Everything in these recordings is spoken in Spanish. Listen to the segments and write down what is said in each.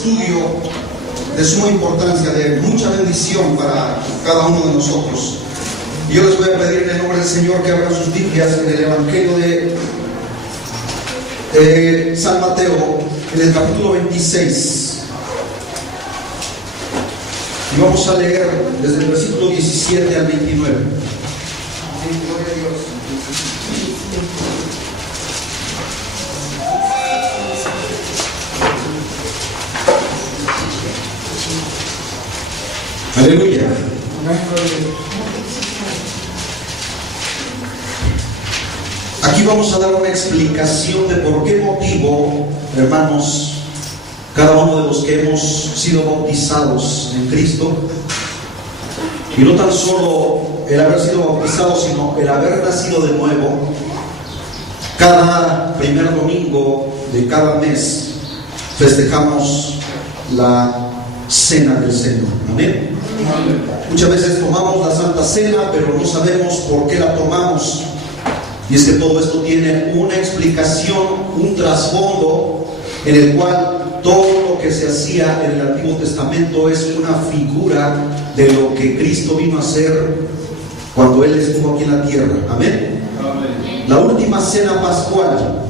estudio de suma importancia, de mucha bendición para cada uno de nosotros. Y yo les voy a pedir en el nombre del Señor que abran sus Biblias en el Evangelio de San Mateo, en el capítulo 26. Y vamos a leer desde el versículo 17 al 29. Gloria a Dios. Aleluya. Aquí vamos a dar una explicación de por qué motivo, hermanos, cada uno de los que hemos sido bautizados en Cristo, y no tan solo el haber sido bautizados, sino el haber nacido de nuevo, cada primer domingo de cada mes festejamos la cena del Señor. Amén. Muchas veces tomamos la Santa Cena, pero no sabemos por qué la tomamos. Y es que todo esto tiene una explicación, un trasfondo, en el cual todo lo que se hacía en el Antiguo Testamento es una figura de lo que Cristo vino a hacer cuando Él estuvo aquí en la tierra. Amén. La última cena pascual.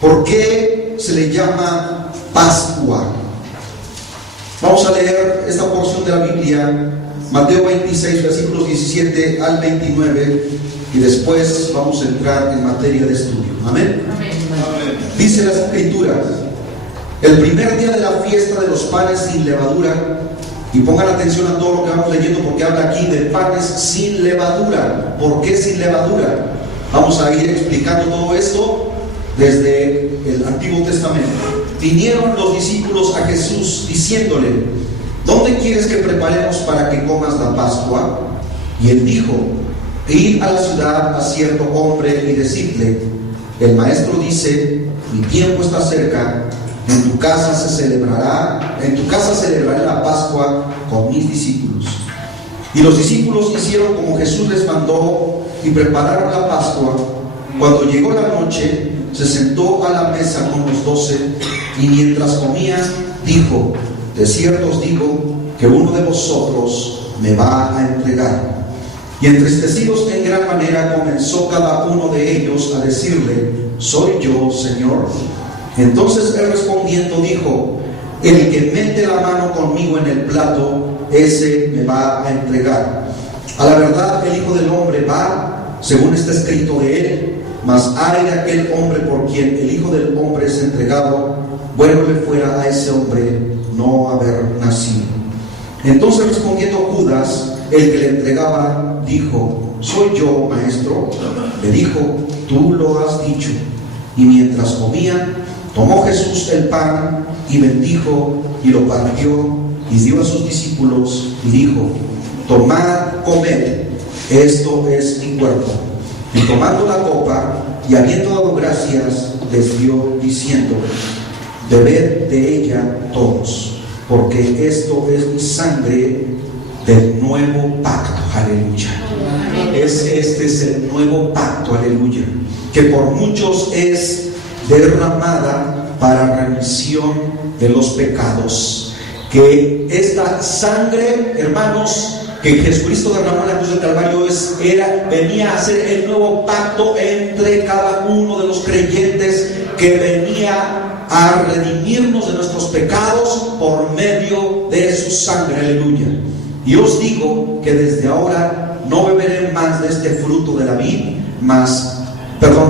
¿Por qué se le llama Pascua? Vamos a leer esta porción de la Biblia, Mateo 26, versículos 17 al 29, y después vamos a entrar en materia de estudio. Amén. Dice las Escrituras: el primer día de la fiesta de los panes sin levadura, y pongan atención a todo lo que vamos leyendo, porque habla aquí de panes sin levadura. ¿Por qué sin levadura? Vamos a ir explicando todo esto desde el Antiguo Testamento. Vinieron los discípulos a Jesús diciéndole: ¿dónde quieres que preparemos para que comas la Pascua? Y él dijo: id a la ciudad a cierto hombre y decidle: el maestro dice, mi tiempo está cerca, en tu casa celebraré la Pascua con mis discípulos. Y los discípulos hicieron como Jesús les mandó y prepararon la Pascua. Cuando llegó la noche, se sentó a la mesa con los 12, y mientras comían dijo: de cierto os digo que uno de vosotros me va a entregar. Y entristecidos en gran manera comenzó cada uno de ellos a decirle: ¿soy yo, Señor? Entonces él respondiendo dijo: el que mete la mano conmigo en el plato, ese me va a entregar. A la verdad el Hijo del Hombre va, según está escrito de él, mas ay de aquel hombre por quien el Hijo del Hombre es entregado. Bueno le fuera a ese hombre no haber nacido. Entonces respondiendo Judas, el que le entregaba, dijo: ¿soy yo, maestro? Le dijo: tú lo has dicho. Y mientras comían, tomó Jesús el pan y bendijo y lo partió y dio a sus discípulos y dijo: tomad, comed, esto es mi cuerpo. Y tomando la copa y habiendo dado gracias, les dio diciendo: bebed de ella todos, porque esto es mi sangre del nuevo pacto. Aleluya. Este es el nuevo pacto, aleluya, que por muchos es derramada para remisión de los pecados. Que esta sangre, hermanos, que Jesucristo derramó en la cruz del Calvario venía a ser el nuevo pacto entre cada uno de los creyentes, que venía a redimirnos de nuestros pecados por medio de su sangre. Aleluya. Y os digo que desde ahora no beberé más de este fruto de la vid,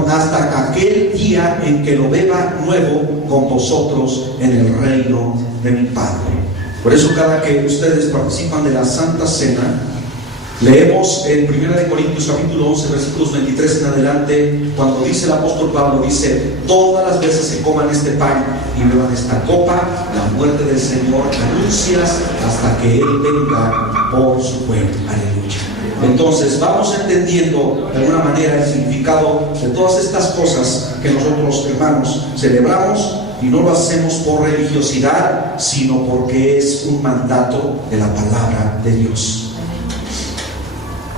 hasta aquel día en que lo beba nuevo con vosotros en el reino de mi Padre. Por eso cada que ustedes participan de la Santa Cena, leemos en 1 Corintios capítulo 11 versículos 23 en adelante, cuando dice el apóstol Pablo, dice: todas las veces se coman este pan y beban esta copa, la muerte del Señor anuncias hasta que Él venga por su pueblo. Aleluya. Entonces vamos entendiendo de alguna manera el significado de todas estas cosas que nosotros, hermanos, celebramos, y no lo hacemos por religiosidad, sino porque es un mandato de la palabra de Dios.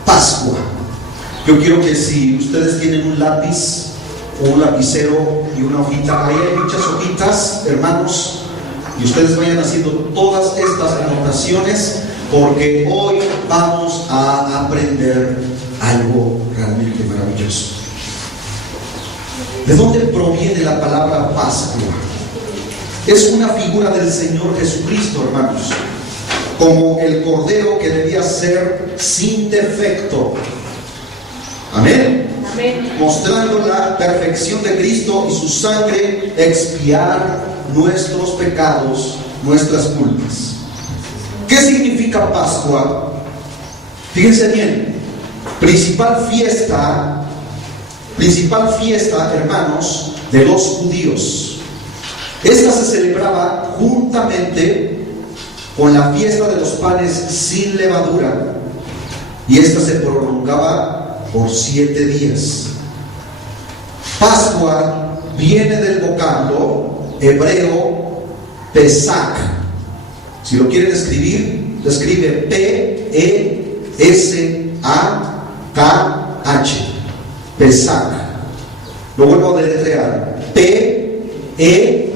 Pascua. Yo quiero que, si ustedes tienen un lápiz o un lapicero y una hojita, ahí hay muchas hojitas, hermanos, Y ustedes vayan haciendo todas estas anotaciones, porque hoy vamos a aprender algo realmente maravilloso. ¿De dónde proviene la palabra Pascua? Es una figura del Señor Jesucristo, hermanos, como el cordero que debía ser sin defecto. Amén. Amén. Mostrando la perfección de Cristo y su sangre expiar nuestros pecados, nuestras culpas. ¿Qué significa Pascua? Fíjense bien, principal fiesta, hermanos, de los judíos. Esta se celebraba juntamente con la fiesta de los panes sin levadura, y esta se prolongaba por 7 días. Pascua viene del vocablo hebreo Pesach. Si lo quieren escribir, lo escribe P-E-S-A-K-H. Pesach. Lo vuelvo a deletrear. P-E-S-A-K-H.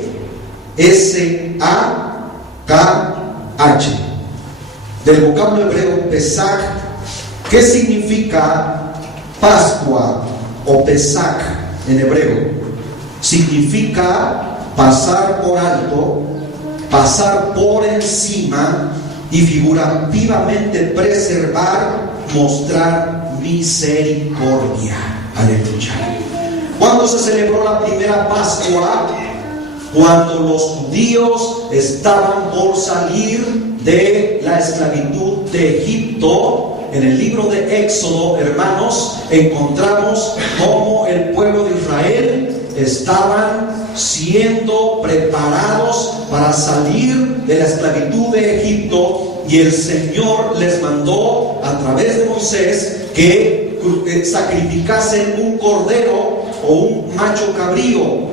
Del vocablo hebreo Pesach. ¿Qué significa Pascua o Pesach en hebreo? Significa pasar por alto, pasar por encima y figurativamente preservar, mostrar misericordia. Aleluya. ¿Cuándo se celebró la primera Pascua? Cuando los judíos estaban por salir de la esclavitud de Egipto. En el libro de Éxodo, hermanos, encontramos cómo el pueblo de Israel estaban siendo preparados para salir de la esclavitud de Egipto, y el Señor les mandó a través de Moisés que sacrificasen un cordero o un macho cabrío,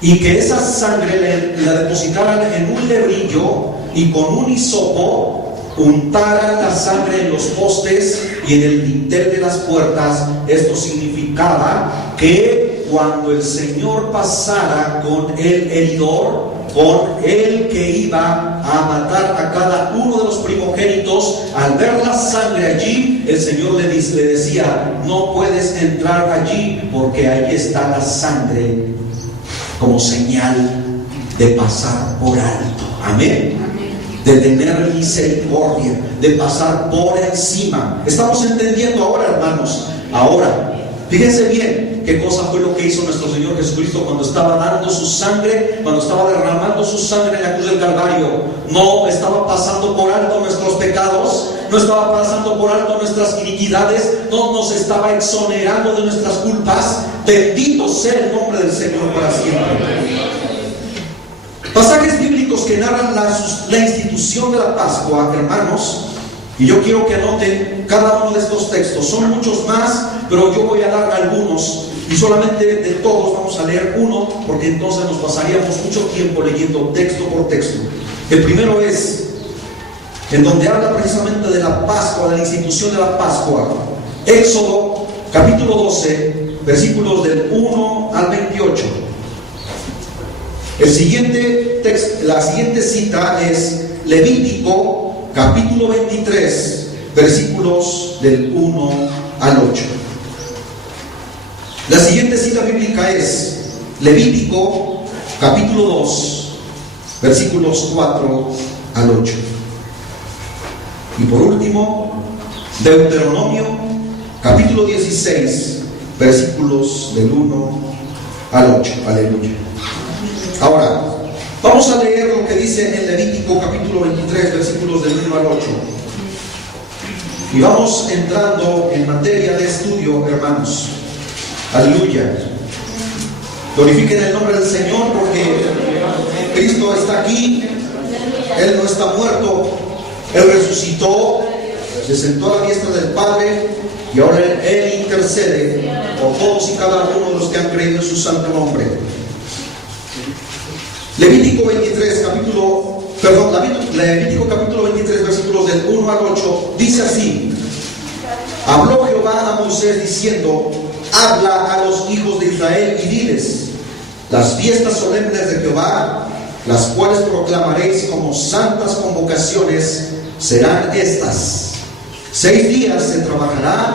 y que esa sangre la depositaran en un lebrillo, y con un hisopo untaran la sangre en los postes y en el dintel de las puertas. Esto significaba que cuando el Señor pasara con el heridor, con el que iba a matar a cada uno de los primogénitos, al ver la sangre allí, el Señor le decía: no puedes entrar allí, porque allí está la sangre, como señal de pasar por alto. Amén. De tener misericordia, de pasar por encima. ¿Estamos entendiendo ahora, hermanos? Ahora, fíjense bien qué cosa fue lo que hizo nuestro Señor Jesucristo cuando estaba dando su sangre, cuando estaba derramando su sangre en la cruz del Calvario. No estaba pasando por alto nuestros pecados, no estaba pasando por alto nuestras iniquidades, no nos estaba exonerando de nuestras culpas. Bendito sea el nombre del Señor para siempre. Pasajes bíblicos que narran la institución de la Pascua, hermanos, y yo quiero que anoten cada uno de estos textos. Son muchos más, pero yo voy a dar algunos, y solamente de todos vamos a leer uno, porque entonces nos pasaríamos mucho tiempo leyendo texto por texto. El primero es en donde habla precisamente de la Pascua, de la institución de la Pascua. Éxodo capítulo 12, versículos del 1 al 28. La siguiente cita es Levítico capítulo 23, versículos del 1 al 8. La siguiente cita bíblica es Levítico capítulo 2, versículos 4 al 8. Y por último, Deuteronomio capítulo 16, versículos del 1 al 8. Aleluya. Ahora, vamos a leer lo que dice en Levítico capítulo 23, versículos del 1 al 8. Y vamos entrando en materia de estudio, hermanos. Aleluya. Glorifiquen el nombre del Señor, porque Cristo está aquí. Él no está muerto. Él resucitó, se sentó a la diestra del Padre, y ahora Él intercede por todos y cada uno de los que han creído en su santo nombre. Levítico capítulo 23, versículos del 1 al 8, dice así: habló Jehová a Moisés diciendo: habla a los hijos de Israel y diles: las fiestas solemnes de Jehová las cuales proclamaréis como santas convocaciones, serán estas: 6 días se trabajará,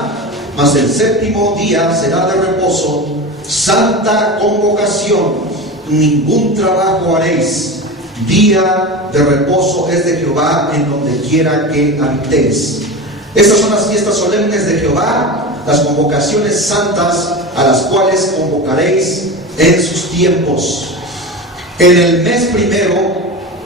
mas el 7º día será de reposo, santa convocación, ningún trabajo haréis. Día de reposo es de Jehová en donde quiera que habitéis. Estas son las fiestas solemnes de Jehová, las convocaciones santas a las cuales convocaréis en sus tiempos. En el mes primero,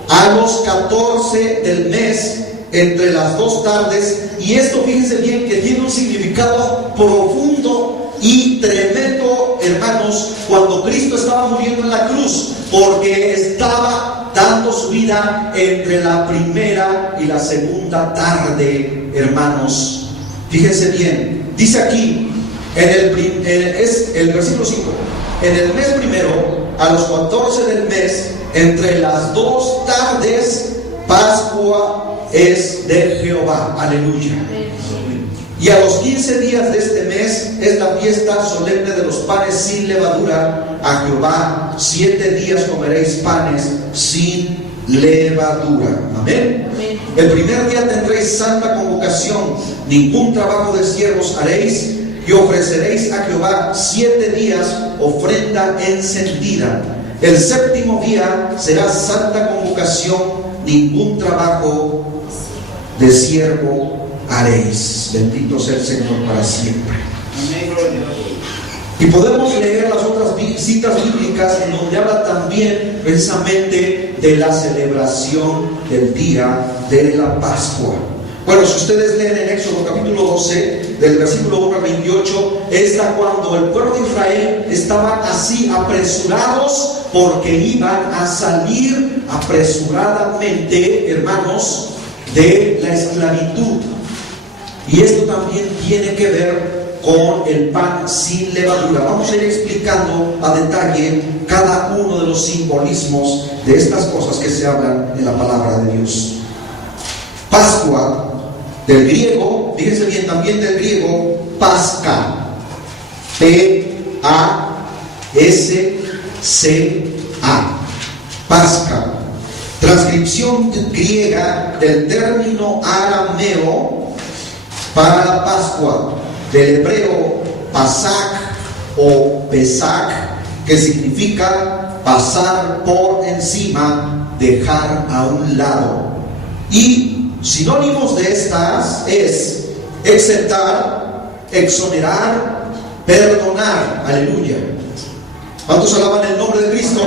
a los 14 del mes, entre las 2 tardes, y esto fíjense bien que tiene un significado profundo y tremendo, hermanos, cuando Cristo estaba muriendo en la cruz, porque estaba dando su vida entre la primera y la segunda tarde, hermanos. Fíjense bien, dice aquí, es el versículo 5, en el mes primero, a los 14 del mes, entre las 2 tardes, Pascua es de Jehová. Aleluya. Y a los 15 días de este mes es la fiesta solemne de los panes sin levadura a Jehová. 7 días comeréis panes sin levadura. Amén. El primer día tendréis santa convocación, ningún trabajo de siervos haréis, y ofreceréis a Jehová 7 días ofrenda encendida. El 7º día será santa convocación, ningún trabajo de siervo haréis. Bendito sea el Señor para siempre. Y podemos leer las otras citas bíblicas en donde habla también precisamente de la celebración del día de la Pascua. Bueno, si ustedes leen en Éxodo capítulo 12, del versículo 1 al 28, está cuando el pueblo de Israel estaban así apresurados porque iban a salir apresuradamente, hermanos, de la esclavitud. Y esto también tiene que ver con el pan sin levadura. Vamos a ir explicando a detalle cada uno de los simbolismos de estas cosas que se hablan en la palabra de Dios. Pascua, del griego, fíjense bien, también del griego, Pasca, P-A-S-C-A, Pasca, transcripción griega del término arameo para la Pascua, del hebreo Pasach o Pesach, que significa pasar por encima, dejar a un lado. Y sinónimos de estas es exentar, exonerar, perdonar. Aleluya. ¿Cuántos alaban el nombre de Cristo?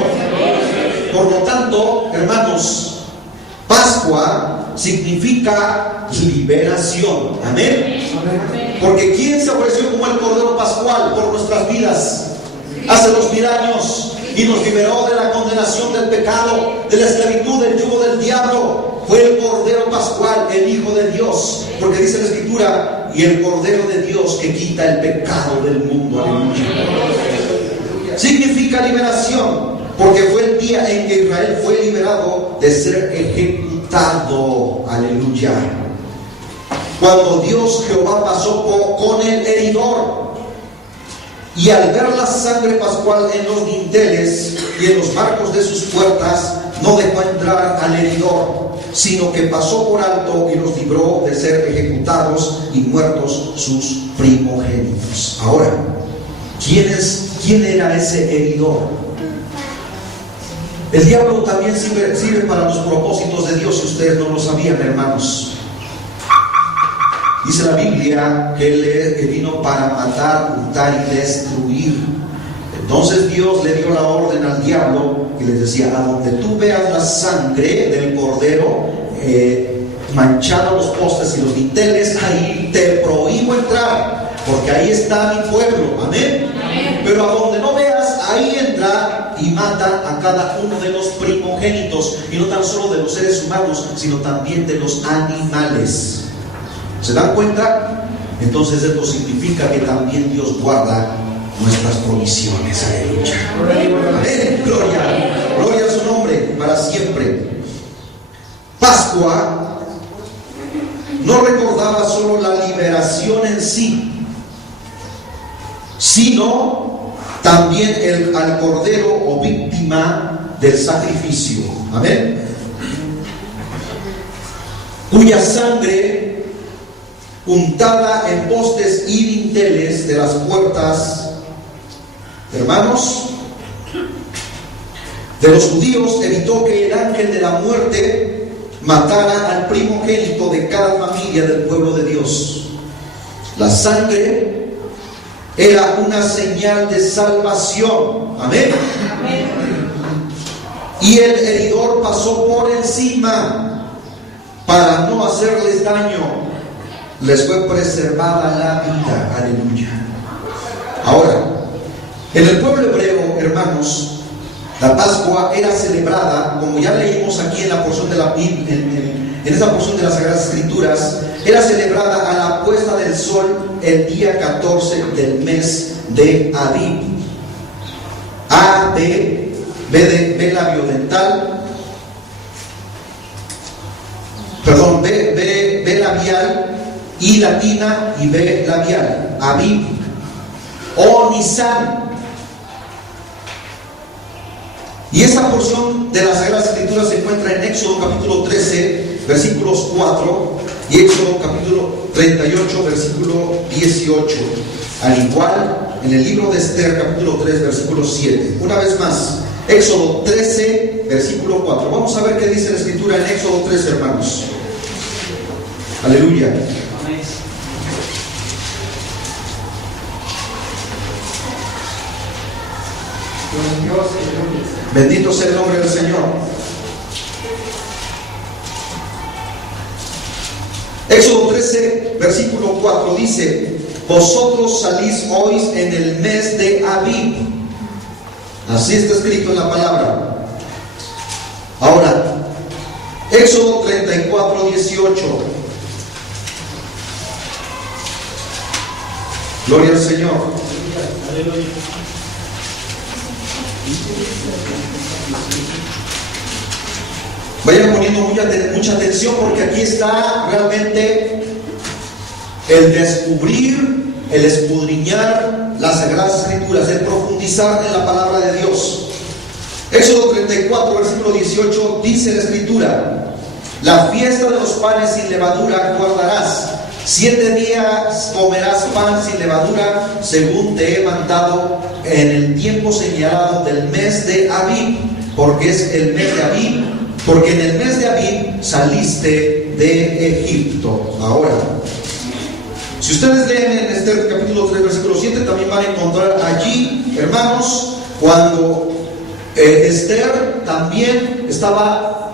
Por lo tanto, hermanos, Pascua significa liberación. Amén. Porque ¿quién se ofreció como el Cordero Pascual por nuestras vidas hace 2000 años y nos liberó de la condenación del pecado, de la esclavitud, del yugo del diablo? Fue el Cordero Pascual, el Hijo de Dios, porque dice la Escritura: y el Cordero de Dios que quita el pecado del mundo. Aleluya. Significa liberación, porque fue el día en que Israel fue liberado de ser ejecutado. Aleluya. Cuando Dios Jehová pasó con el heridor, y al ver la sangre pascual en los dinteles y en los marcos de sus puertas, no dejó entrar al heridor, sino que pasó por alto y los libró de ser ejecutados y muertos sus primogénitos. Ahora, ¿quién era ese heridor? El diablo también sirve para los propósitos de Dios, si ustedes no lo sabían, hermanos. Dice la Biblia que él vino para matar, hurtar y destruir. Entonces Dios le dio la orden al diablo y le decía: a donde tú veas la sangre del cordero manchada los postes y los dinteles, ahí te prohíbo entrar, porque ahí está mi pueblo. Amén. Pero a donde no veas, ahí entra y mata a cada uno de los primogénitos, y no tan solo de los seres humanos, sino también de los animales. ¿Se dan cuenta? Entonces esto significa que también Dios guarda nuestras provisiones. Aleluya. Amén. Gloria a su nombre para siempre. Pascua no recordaba solo la liberación en sí, sino también al cordero o víctima del sacrificio. Amén. Cuya sangre untada en postes y dinteles de las puertas, hermanos, de los judíos, evitó que el ángel de la muerte matara al primogénito de cada familia del pueblo de Dios. La sangre era una señal de salvación. Amén. Amén. Y el heridor pasó por encima para no hacerles daño. Les fue preservada la vida. Aleluya. Ahora, en el pueblo hebreo, hermanos, la Pascua era celebrada, como ya leímos aquí en la porción de la en esa porción de las Sagradas Escrituras, era celebrada a la puesta del sol el día 14 del mes de Abib. A, B labiodental, perdón, B labial, I latina y B labial. Abib o Nisan. Y esa porción de las Sagradas Escrituras se encuentra en Éxodo capítulo 13, versículos 4, y Éxodo capítulo 38, versículo 18. Al igual en el libro de Esther, capítulo 3, versículo 7. Una vez más, Éxodo 13, versículo 4. Vamos a ver qué dice la Escritura en Éxodo 13, hermanos. Aleluya. Bendito sea el nombre del Señor. Éxodo 13, versículo 4 dice: vosotros salís hoy en el mes de Abib. Así está escrito en la palabra. Ahora, Éxodo 34, 18. Gloria al Señor. Aleluya. Vayan poniendo mucha atención, porque aquí está realmente el descubrir, el escudriñar las Sagradas Escrituras, el profundizar en la palabra de Dios. Éxodo 34, versículo 18, dice la Escritura: la fiesta de los panes sin levadura guardarás. 7 días comerás pan sin levadura, según te he mandado, en el tiempo señalado del mes de Abib, porque es el mes de Abib, porque en el mes de Abib saliste de Egipto. Ahora, si ustedes leen en Esther capítulo 3, versículo 7, también van a encontrar allí, hermanos, cuando Esther también estaba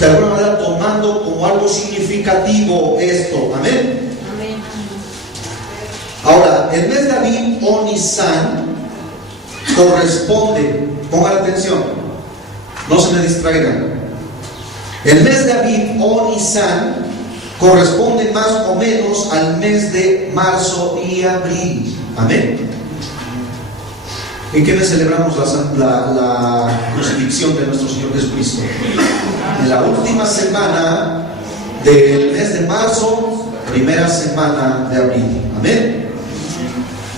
de alguna manera tomando como algo significativo esto. Amén. Ahora, el mes de Abib o Nisan corresponde, pongan atención, no se me distraigan. El mes de Abib o Nisan corresponde más o menos al mes de marzo y abril. Amén. ¿En qué mes celebramos la crucifixión de nuestro Señor Jesucristo? En la última semana del mes de marzo, primera semana de abril. Amén.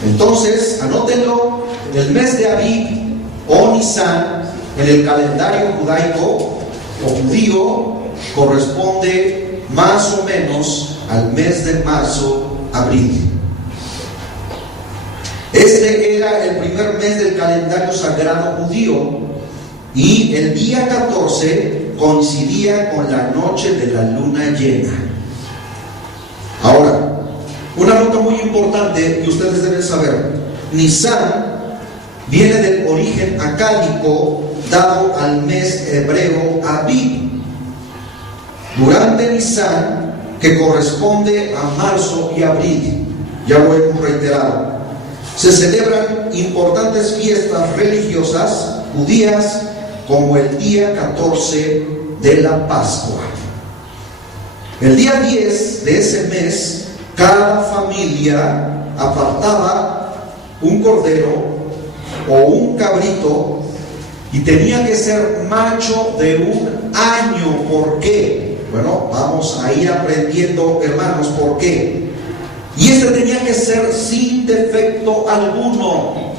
Entonces, anótenlo: en el mes de Abib o Nisan, en el calendario judaico o judío, corresponde más o menos al mes de marzo-abril. Este era el primer mes del calendario sagrado judío, y el día 14 coincidía con la noche de la luna llena. Ahora, una nota muy importante que ustedes deben saber: Nisan viene del origen acádico dado al mes hebreo Abib. Durante Nisan, que corresponde a marzo y abril, ya lo hemos reiterado, se celebran importantes fiestas religiosas judías, como el día 14 de la Pascua. El día 10 de ese mes, cada familia apartaba un cordero o un cabrito, y tenía que ser macho de un año. ¿Por qué? Bueno, vamos a ir aprendiendo, hermanos, por qué. Y este tenía que ser sin defecto alguno.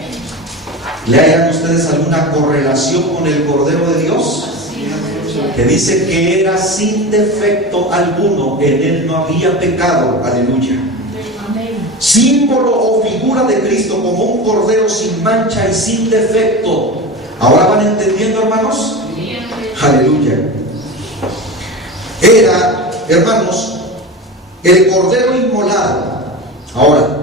¿Le hayan ustedes alguna correlación con el Cordero de Dios? Que dice que era sin defecto alguno, en él no había pecado. Aleluya. Símbolo o figura de Cristo como un cordero sin mancha y sin defecto. ¿Ahora van entendiendo, hermanos? Aleluya. Era, hermanos, el cordero inmolado. Ahora,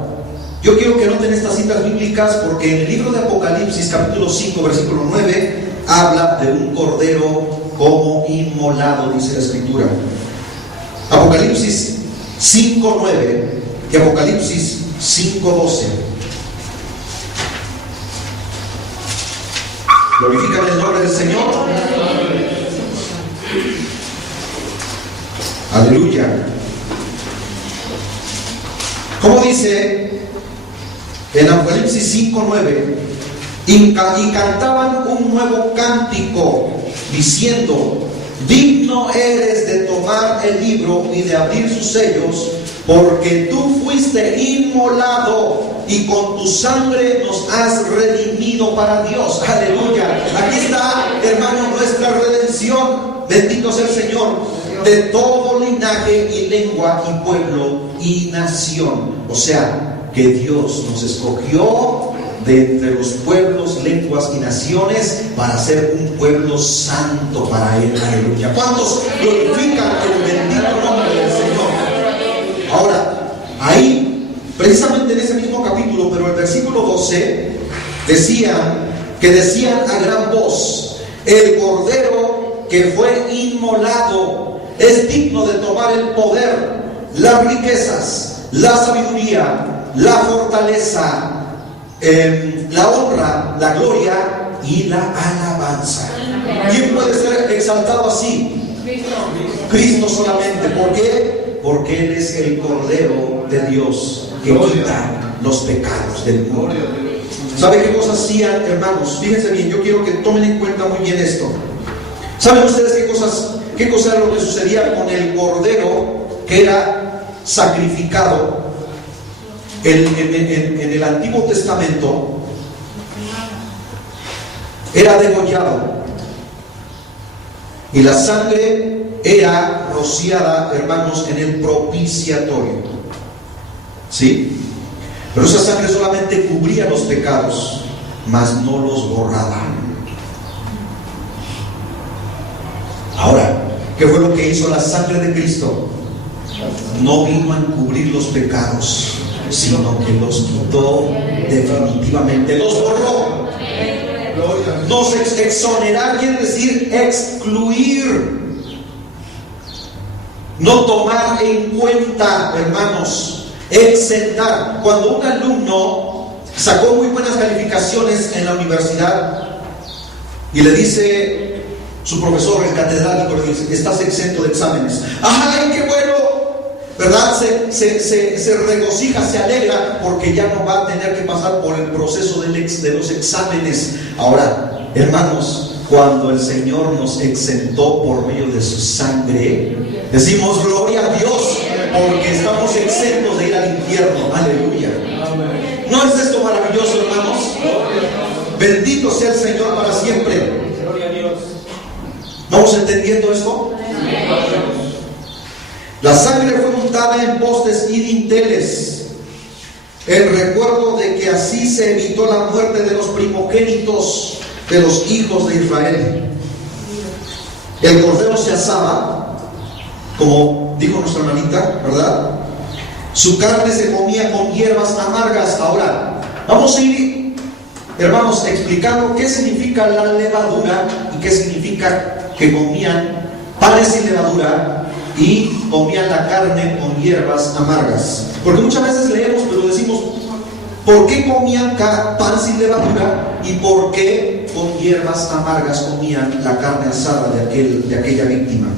yo quiero que noten estas citas bíblicas, porque en el libro de Apocalipsis, capítulo 5, versículo 9, habla de un cordero como inmolado, dice la Escritura. Apocalipsis 5:9 y Apocalipsis 5:12. Glorifican el nombre del Señor. Aleluya. ¿Cómo dice en Apocalipsis 5:9? Y cantaban un nuevo cántico, diciendo: digno eres de tomar el libro y de abrir sus sellos, porque tú fuiste inmolado y con tu sangre nos has redimido para Dios. Aleluya. Aquí está, hermano, nuestra redención. Bendito sea el Señor. De todo linaje y lengua y pueblo y nación. O sea, que Dios nos escogió de entre los pueblos, lenguas y naciones para ser un pueblo santo para Él. Aleluya. ¿Cuántos glorifican el bendito nombre del Señor? Ahora, ahí, precisamente en ese mismo capítulo, pero el versículo 12, decían a gran voz: el cordero que fue inmolado es digno de tomar el poder, las riquezas, la sabiduría, la fortaleza, la honra, la gloria y la alabanza. ¿Quién puede ser exaltado así? Cristo solamente. ¿Por qué? Porque Él es el Cordero de Dios que quita los pecados del mundo. ¿Sabe qué cosas hacían, hermanos? Fíjense bien, yo quiero que tomen en cuenta muy bien esto. ¿Saben ustedes qué cosa era lo que sucedía con el Cordero que era sacrificado en el Antiguo Testamento? Era degollado y la sangre era rociada, hermanos, en el propiciatorio. ¿Sí? Pero esa sangre solamente cubría los pecados, mas no los borraba. Ahora, ¿qué fue lo que hizo la sangre de Cristo? No vino a encubrir los pecados, sino que los quitó definitivamente, los borró. Nos exonerar quiere decir excluir, no tomar en cuenta, hermanos, exentar. Cuando un alumno sacó muy buenas calificaciones en la universidad y le dice su profesor, el catedrático, le dice: estás exento de exámenes. ¡Ay, qué bueno! ¿Verdad? Se regocija, se alegra, porque ya no va a tener que pasar por el proceso de los exámenes. Ahora, hermanos, cuando el Señor nos exentó por medio de su sangre, decimos: gloria a Dios, porque estamos exentos de ir al infierno. Aleluya. ¿No es esto maravilloso, hermanos? Bendito sea el Señor para siempre. ¿Vamos entendiendo esto? La sangre fue untada en postes y dinteles, en recuerdo de que así se evitó la muerte de los primogénitos de los hijos de Israel. El cordero se asaba, como dijo nuestra hermanita, ¿verdad? Su carne se comía con hierbas amargas. Ahora, vamos a ir, hermanos, explicando qué significa la levadura y qué significa que comían panes sin levadura y comían la carne con hierbas amargas. Porque muchas veces leemos, pero decimos: ¿por qué comían pan sin levadura y por qué con hierbas amargas comían la carne asada de aquella víctima?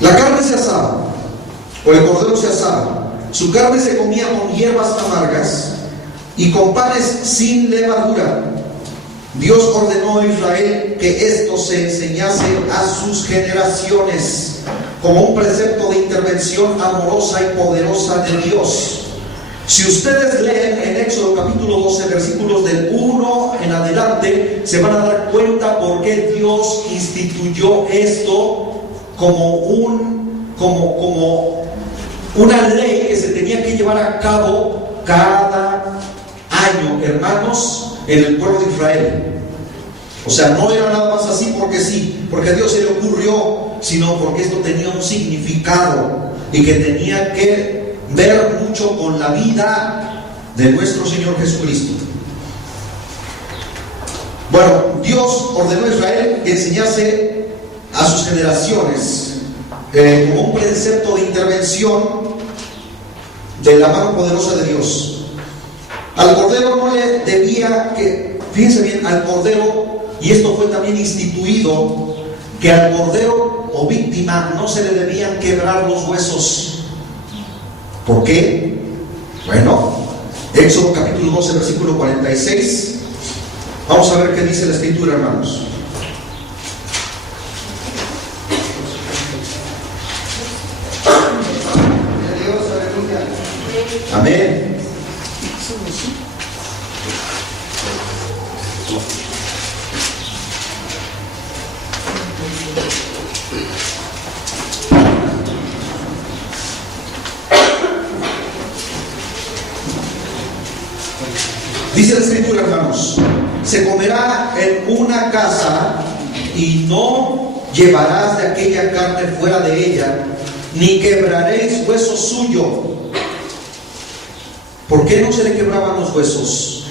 La carne se asaba, o el cordero se asaba. Su carne se comía con hierbas amargas y con panes sin levadura. Dios ordenó a Israel que esto se enseñase a sus generaciones como un precepto de intervención amorosa y poderosa de Dios. Si ustedes leen en Éxodo capítulo 12, versículos del 1 en adelante, se van a dar cuenta por qué Dios instituyó esto como una ley que se tenía que llevar a cabo cada año, hermanos, en el pueblo de Israel. O sea, no era nada más así porque sí, porque a Dios se le ocurrió, sino porque esto tenía un significado y que tenía que ver mucho con la vida de nuestro Señor Jesucristo. Bueno, Dios ordenó a Israel que enseñase a sus generaciones como un precepto de intervención de la mano poderosa de Dios. Al cordero no le debía que, fíjense bien, al cordero, y esto fue también instituido, que al cordero o víctima no se le debían quebrar los huesos. ¿Por qué? Bueno, Éxodo capítulo 12, versículo 46. Vamos a ver qué dice la escritura, hermanos. Amén. Dice la escritura, hermanos: se comerá en una casa y no llevarás de aquella carne fuera de ella, ni quebraréis hueso suyo. ¿Por qué no se le quebraban los huesos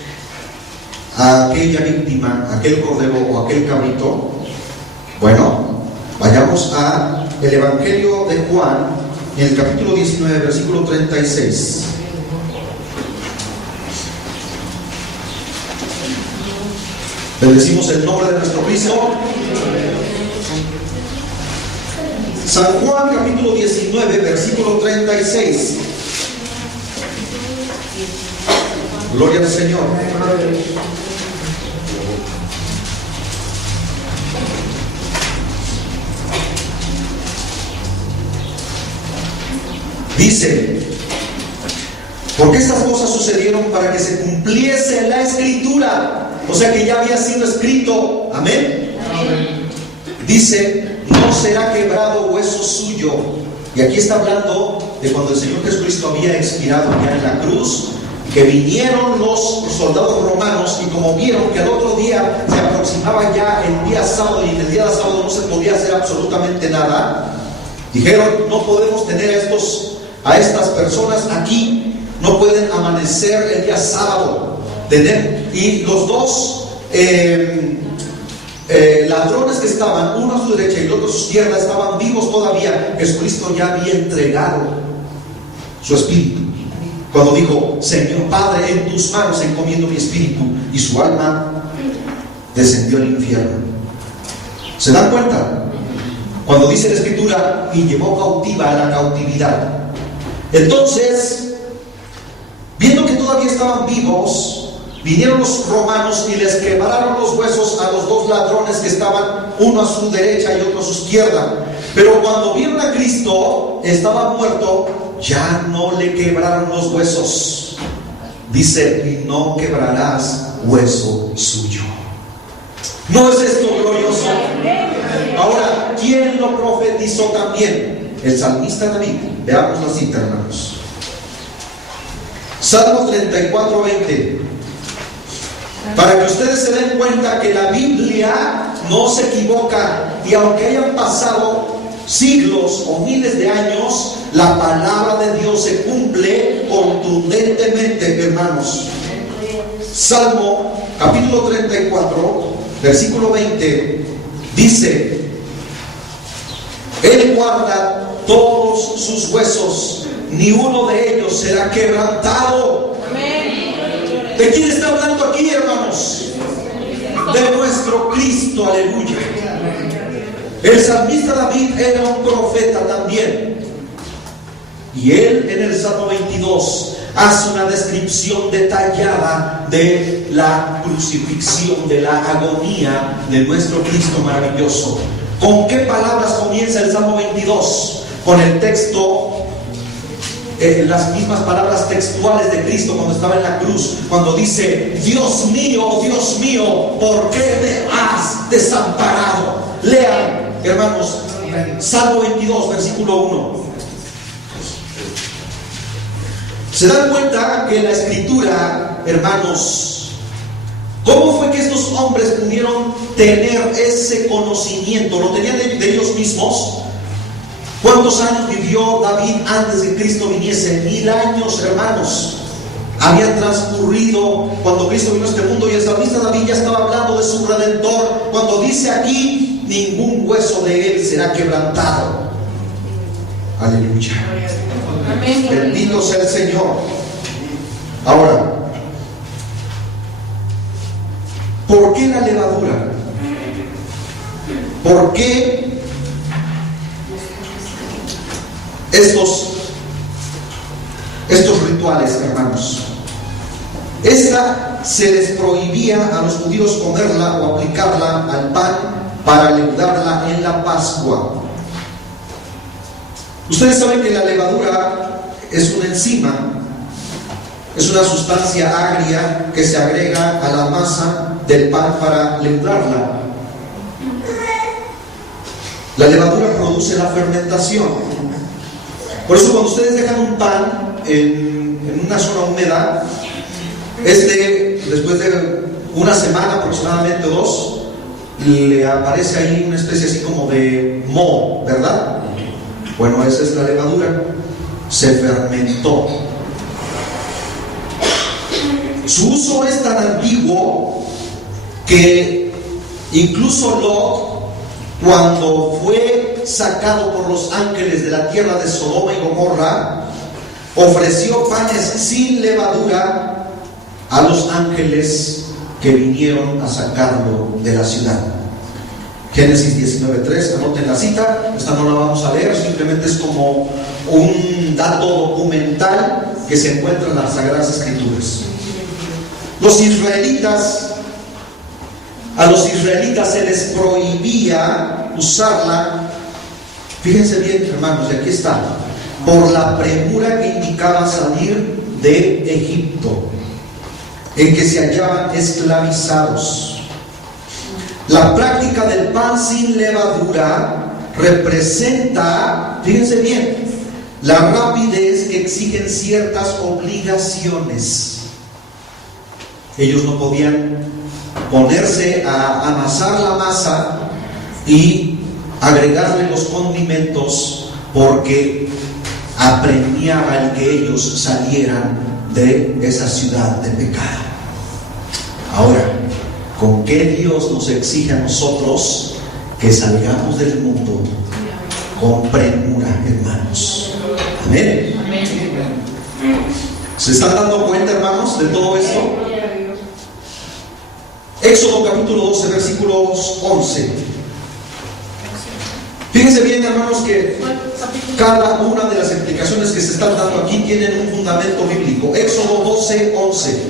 a aquella víctima, a aquel cordero o aquel cabrito? Bueno, vayamos a el Evangelio de Juan, en el capítulo 19, versículo 36. Bendecimos el nombre de nuestro Cristo. San Juan capítulo 19, versículo 36. Gloria al Señor. Dice: porque estas cosas sucedieron para que se cumpliese la escritura. O sea que ya había sido escrito. Amén. Amén. Dice: no será quebrado hueso suyo. Y aquí está hablando de cuando el Señor Jesucristo había expirado ya en la cruz, que vinieron los soldados romanos y como vieron que al otro día se aproximaba ya el día sábado y en el día de sábado no se podía hacer absolutamente nada, dijeron: no podemos tener a estas personas aquí, no pueden amanecer el día sábado. Y los dos ladrones que estaban, uno a su derecha y el otro a su izquierda, estaban vivos todavía. Jesucristo ya había entregado su espíritu cuando dijo: Señor Padre, en tus manos encomiendo mi espíritu, y su alma descendió al infierno. ¿Se dan cuenta? Cuando dice la escritura: y llevó cautiva a la cautividad. Entonces, viendo que todavía estaban vivos, vinieron los romanos y les quebraron los huesos a los dos ladrones que estaban, uno a su derecha y otro a su izquierda. Pero cuando vieron a Cristo, estaba muerto, ya no le quebraron los huesos. Dice: y no quebrarás hueso suyo. ¿No es esto glorioso? Ahora, ¿quién lo profetizó también? El salmista David. Veamos la cita, hermanos. Salmo 34, 20. Para que ustedes se den cuenta que la Biblia no se equivoca, y aunque hayan pasado siglos o miles de años, la palabra de Dios se cumple contundentemente, hermanos. Salmo capítulo 34, versículo 20, dice: Él guarda todos sus huesos, ni uno de ellos será quebrantado. ¿De quién está hablando aquí, hermanos? De nuestro Cristo, aleluya. El salmista David era un profeta también, y él en el Salmo 22 hace una descripción detallada de la crucifixión, de la agonía de nuestro Cristo maravilloso. ¿Con qué palabras comienza el Salmo 22? Con el texto las mismas palabras textuales de Cristo cuando estaba en la cruz, cuando dice: Dios mío, ¿por qué me has desamparado? Lean, hermanos, Salmo 22, versículo 1. ¿Se dan cuenta que la Escritura, hermanos, cómo fue que estos hombres pudieron tener ese conocimiento? ¿Lo tenían de ellos mismos? ¿Cuántos años vivió David antes que Cristo viniese? 1000 años, hermanos. Habían transcurrido cuando Cristo vino a este mundo, y el salmista David ya estaba hablando de su Redentor cuando dice aquí: ningún hueso de él será quebrantado. Aleluya. Amén. Bendito sea el Señor. Ahora, ¿por qué la levadura? ¿Por qué estos rituales, hermanos? Esta se les prohibía a los judíos comerla o aplicarla al pan para leudarla en la Pascua. Ustedes saben que la levadura es una enzima, es una sustancia agria que se agrega a la masa del pan para leudarla. La levadura produce la fermentación. Por eso cuando ustedes dejan un pan en una zona húmeda, después de una semana aproximadamente o 2, le aparece ahí una especie así como de moho, ¿verdad? Bueno, esa es la levadura. Se fermentó. Su uso es tan antiguo que incluso Lot, cuando fue sacado por los ángeles de la tierra de Sodoma y Gomorra, ofreció panes sin levadura a los ángeles que vinieron a sacarlo de la ciudad. Génesis 19:3, anoten la cita. Esta no la vamos a leer, simplemente es como un dato documental que se encuentra en las Sagradas Escrituras. A los israelitas se les prohibía usarla, fíjense bien, hermanos, y aquí está, por la premura que indicaba salir de Egipto, en que se hallaban esclavizados. La práctica del pan sin levadura representa, fíjense bien, la rapidez que exigen ciertas obligaciones. Ellos no podían ponerse a amasar la masa y agregarle los condimentos, porque apremiaba el que ellos salieran de esa ciudad de pecado. Ahora, ¿con qué Dios nos exige a nosotros que salgamos del mundo con premura, hermanos? Amén. ¿Se están dando cuenta, hermanos, de todo esto? Éxodo capítulo 12, versículos 11. Fíjense bien, hermanos, que cada una de las explicaciones que se están dando aquí tienen un fundamento bíblico. Éxodo 12, 11.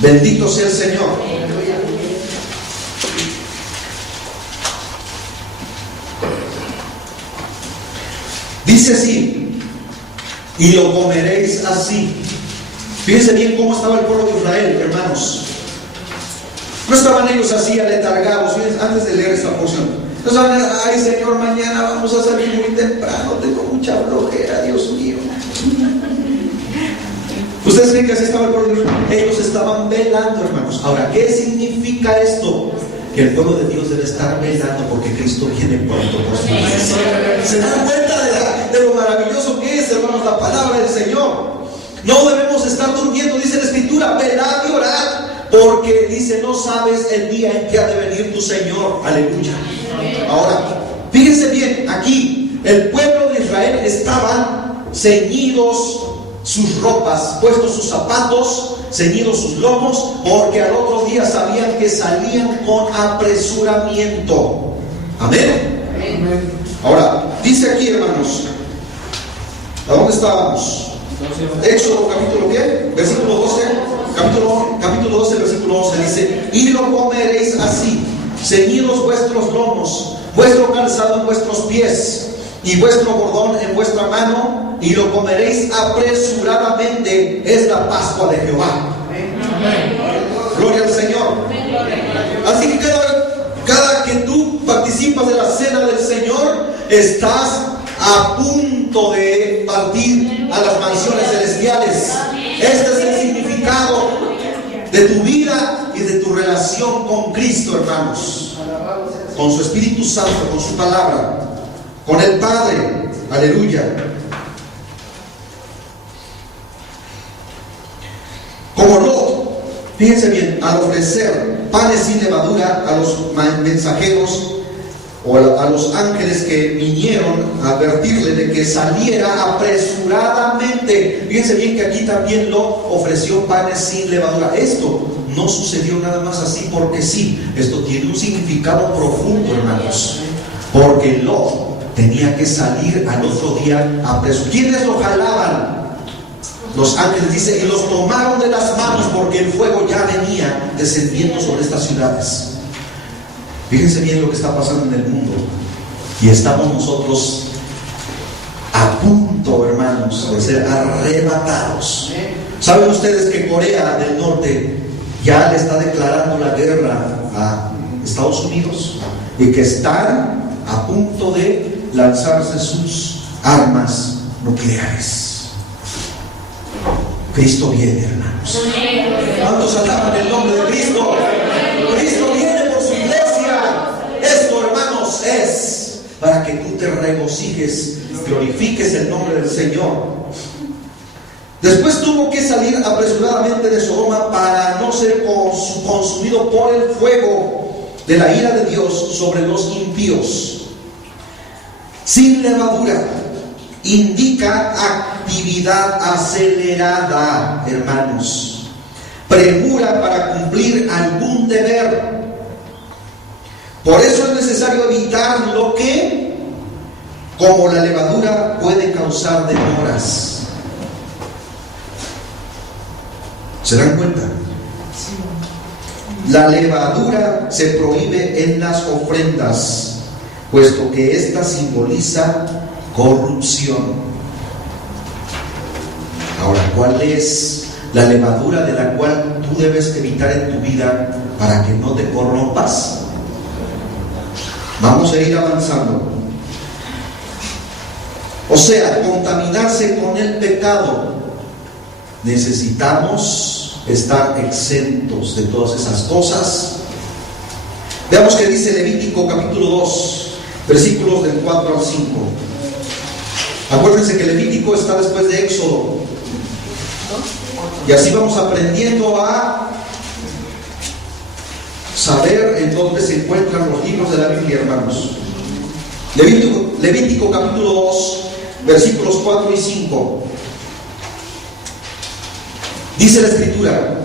Bendito sea el Señor. Dice así: y lo comeréis así. Fíjense bien cómo estaba el pueblo de Israel, hermanos. No estaban ellos así aletargados. Fíjense, antes de leer esta porción, no estaban: ay Señor, mañana vamos a salir muy temprano, tengo mucha flojera, Dios mío. ¿Ustedes creen que así estaba el pueblo de Israel? Ellos estaban velando, hermanos. Ahora, ¿qué significa esto? Que el pueblo de Dios debe estar velando porque Cristo viene pronto por su iglesia. ¿Se dan cuenta de lo maravilloso que es, hermanos, la palabra del Señor? No debemos estar durmiendo, dice la Escritura: velad y orad, porque dice: no sabes el día en que ha de venir tu Señor. Aleluya. Ahora, fíjense bien, aquí el pueblo de Israel estaban ceñidos sus ropas, puestos sus zapatos, ceñidos sus lomos, porque al otro día sabían que salían con apresuramiento. Amén. Amén. Ahora, dice aquí, hermanos, ¿a dónde estábamos? Éxodo capítulo ¿qué? Versículo 12. Capítulo 12, versículo 11 dice: y lo comeréis así, ceñidos vuestros lomos, vuestro calzado en vuestros pies, y vuestro bordón en vuestra mano, y lo comeréis apresuradamente. Es la Pascua de Jehová. Gloria al Señor. Así que cada que tú participas de la cena del Señor, estás a punto de partir a las mansiones celestiales. Este es el significado de tu vida y de tu relación con Cristo, hermanos, con su Espíritu Santo, con su palabra, con el Padre. Aleluya. Como Lot, fíjense bien, al ofrecer panes sin levadura a los mensajeros o a los ángeles que vinieron a advertirle de que saliera apresuradamente. Fíjense bien que aquí también Lot ofreció panes sin levadura. Esto no sucedió nada más así porque sí. Esto tiene un significado profundo, hermanos, porque Lot tenía que salir al otro día apresurado. ¿Quiénes lo jalaban? Los ángeles, dice, y los tomaron de las manos porque el fuego ya venía descendiendo sobre estas ciudades. Fíjense bien lo que está pasando en el mundo. Y estamos nosotros a punto, hermanos, de ser arrebatados. ¿Saben ustedes que Corea del Norte ya le está declarando la guerra a Estados Unidos? Y que están a punto de lanzarse sus armas nucleares. Cristo viene, hermanos. ¿Cuántos alaban el nombre de Cristo? Cristo viene por su iglesia. Esto, hermanos, es para que tú te regocijes, glorifiques el nombre del Señor. Después tuvo que salir apresuradamente de Sodoma para no ser consumido por el fuego de la ira de Dios sobre los impíos. Sin levadura indica actividad acelerada, hermanos, premura para cumplir algún deber. Por eso es necesario evitar lo que, como la levadura, puede causar demoras. ¿Se dan cuenta? La levadura se prohíbe en las ofrendas, puesto que ésta simboliza corrupción. Ahora, ¿cuál es la levadura de la cual tú debes evitar en tu vida para que no te corrompas? Vamos a ir avanzando. O sea, contaminarse con el pecado. Necesitamos estar exentos de todas esas cosas. Veamos qué dice Levítico capítulo 2, versículos del 4 al 5. Acuérdense que Levítico está después de Éxodo. Y así vamos aprendiendo a saber en dónde se encuentran los libros de la Biblia, hermanos. Levítico capítulo 2, versículos 4 y 5. Dice la Escritura: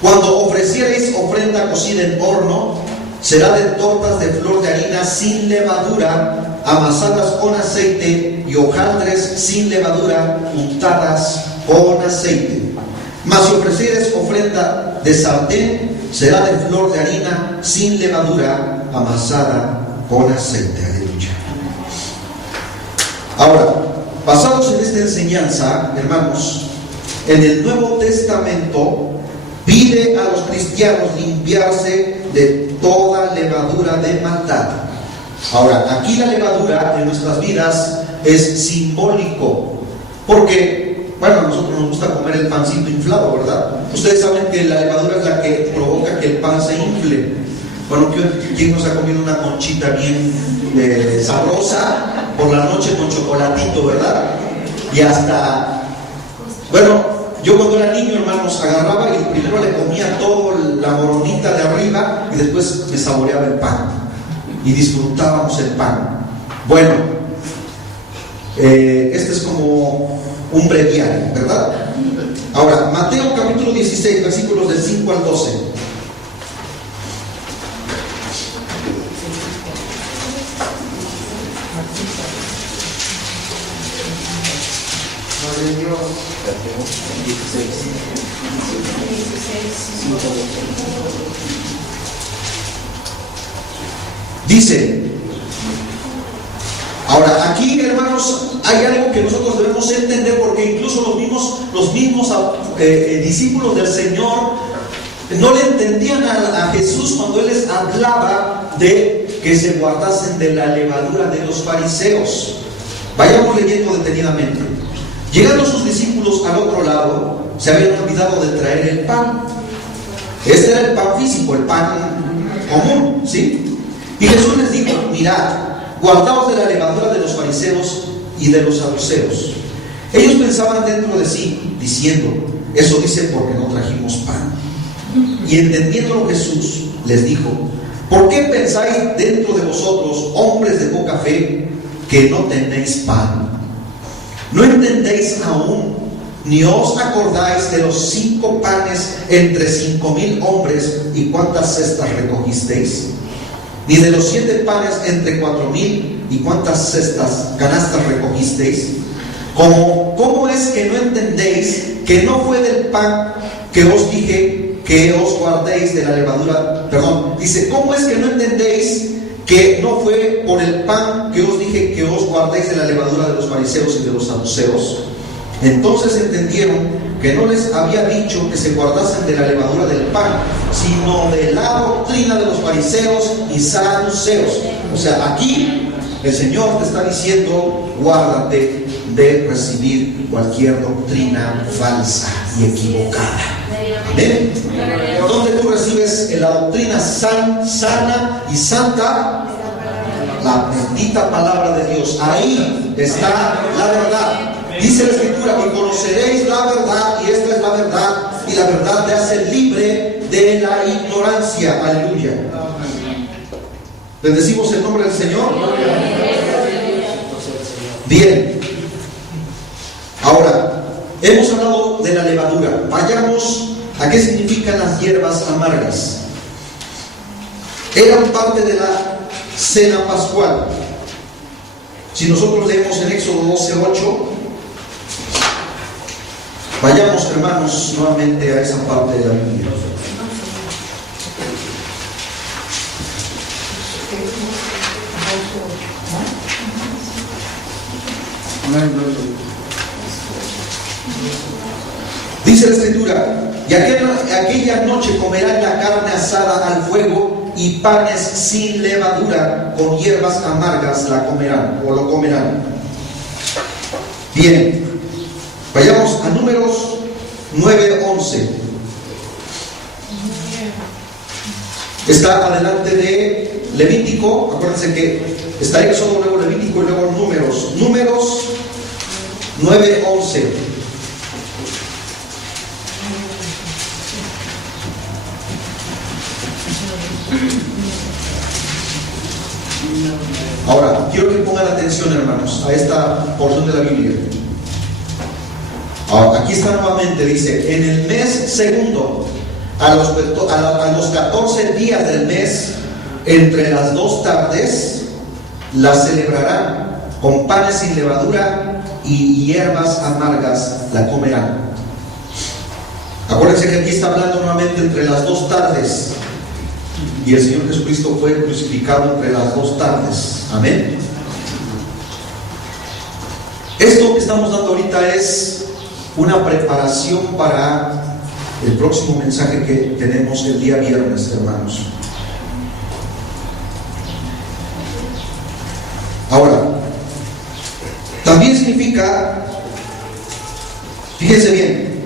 cuando ofreciereis ofrenda cocida en horno, será de tortas de flor de harina sin levadura, amasadas con aceite, y hojaldres sin levadura, untadas con aceite. Mas si ofrecieres ofrenda de sartén, será de flor de harina sin levadura, amasada con aceite. Aleluya. Ahora, basados en esta enseñanza, hermanos, en el Nuevo Testamento pide a los cristianos limpiarse de toda levadura de maldad. Ahora, aquí la levadura en nuestras vidas es simbólico, porque, bueno, a nosotros nos gusta comer el pancito inflado, ¿verdad? Ustedes saben que la levadura es la que provoca que el pan se infle. Bueno, ¿quién nos ha comido una conchita bien sabrosa por la noche con chocolatito, verdad? Y hasta, bueno, yo cuando era niño, hermanos, agarraba y primero le comía todo la moronita de arriba y después me saboreaba el pan y disfrutábamos el pan. Bueno, este es como un breviario, ¿verdad? Ahora, Mateo capítulo 16, versículos del 5 al 12. Dice: Ahora, aquí, hermanos, hay algo que nosotros debemos entender, porque incluso los mismos discípulos del Señor no le entendían a Jesús cuando Él les hablaba de que se guardasen de la levadura de los fariseos. Vayamos leyendo detenidamente. Llegando sus discípulos al otro lado, se habían olvidado de traer el pan. Este era el pan físico, el pan común, ¿sí? Y Jesús les dijo: mirad, guardaos de la levadura de los fariseos y de los saduceos. Ellos pensaban dentro de sí, diciendo: eso dice porque no trajimos pan. Y entendiéndolo Jesús les dijo: ¿por qué pensáis dentro de vosotros, hombres de poca fe, que no tenéis pan? ¿No entendéis aún, ni os acordáis de los 5 panes entre 5,000 hombres y cuántas cestas recogisteis? Ni de los 7 panes entre 4,000 y cuántas canastas recogisteis. ¿Cómo es que no entendéis que no fue del pan que os dije que os guardéis de la levadura? Perdón, dice: ¿cómo es que no entendéis que no fue por el pan que os dije que os guardéis de la levadura de los fariseos y de los saduceos? Entonces entendieron que no les había dicho que se guardasen de la levadura del pan, sino de la doctrina de los fariseos y saduceos. O sea, aquí el Señor te está diciendo: guárdate de recibir cualquier doctrina falsa y equivocada. ¿Amén? ¿Dónde tú recibes la doctrina sana y santa? La bendita palabra de Dios. Ahí está la verdad. Dice la Escritura que conoceréis la verdad, y esta es la verdad, y la verdad te hace libre de la ignorancia. Aleluya. Bendecimos el nombre del Señor. Bien. Ahora, hemos hablado de la levadura. Vayamos a qué significan las hierbas amargas. Eran parte de la cena pascual. Si nosotros leemos en Éxodo 12:8, vayamos, hermanos, nuevamente a esa parte de la Biblia. Dice la Escritura: y aquella noche comerán la carne asada al fuego y panes sin levadura, con hierbas amargas la comerán, o lo comerán. Bien, vayamos a Números 9:11. Está adelante de Levítico. Acuérdense que está Éxodo, luego Levítico y luego Números. Números 9:11. Ahora, quiero que pongan atención, hermanos, a esta porción de la Biblia. Aquí está nuevamente, dice: en el mes segundo, a los 14 días del mes, entre las 2 tardes, la celebrarán, con panes sin levadura y hierbas amargas la comerán. Acuérdense que aquí está hablando nuevamente entre las 2 tardes. Y el Señor Jesucristo fue crucificado entre las 2 tardes. Amén. Esto que estamos dando ahorita es una preparación para el próximo mensaje que tenemos el día viernes, hermanos. Ahora, también significa, fíjense bien,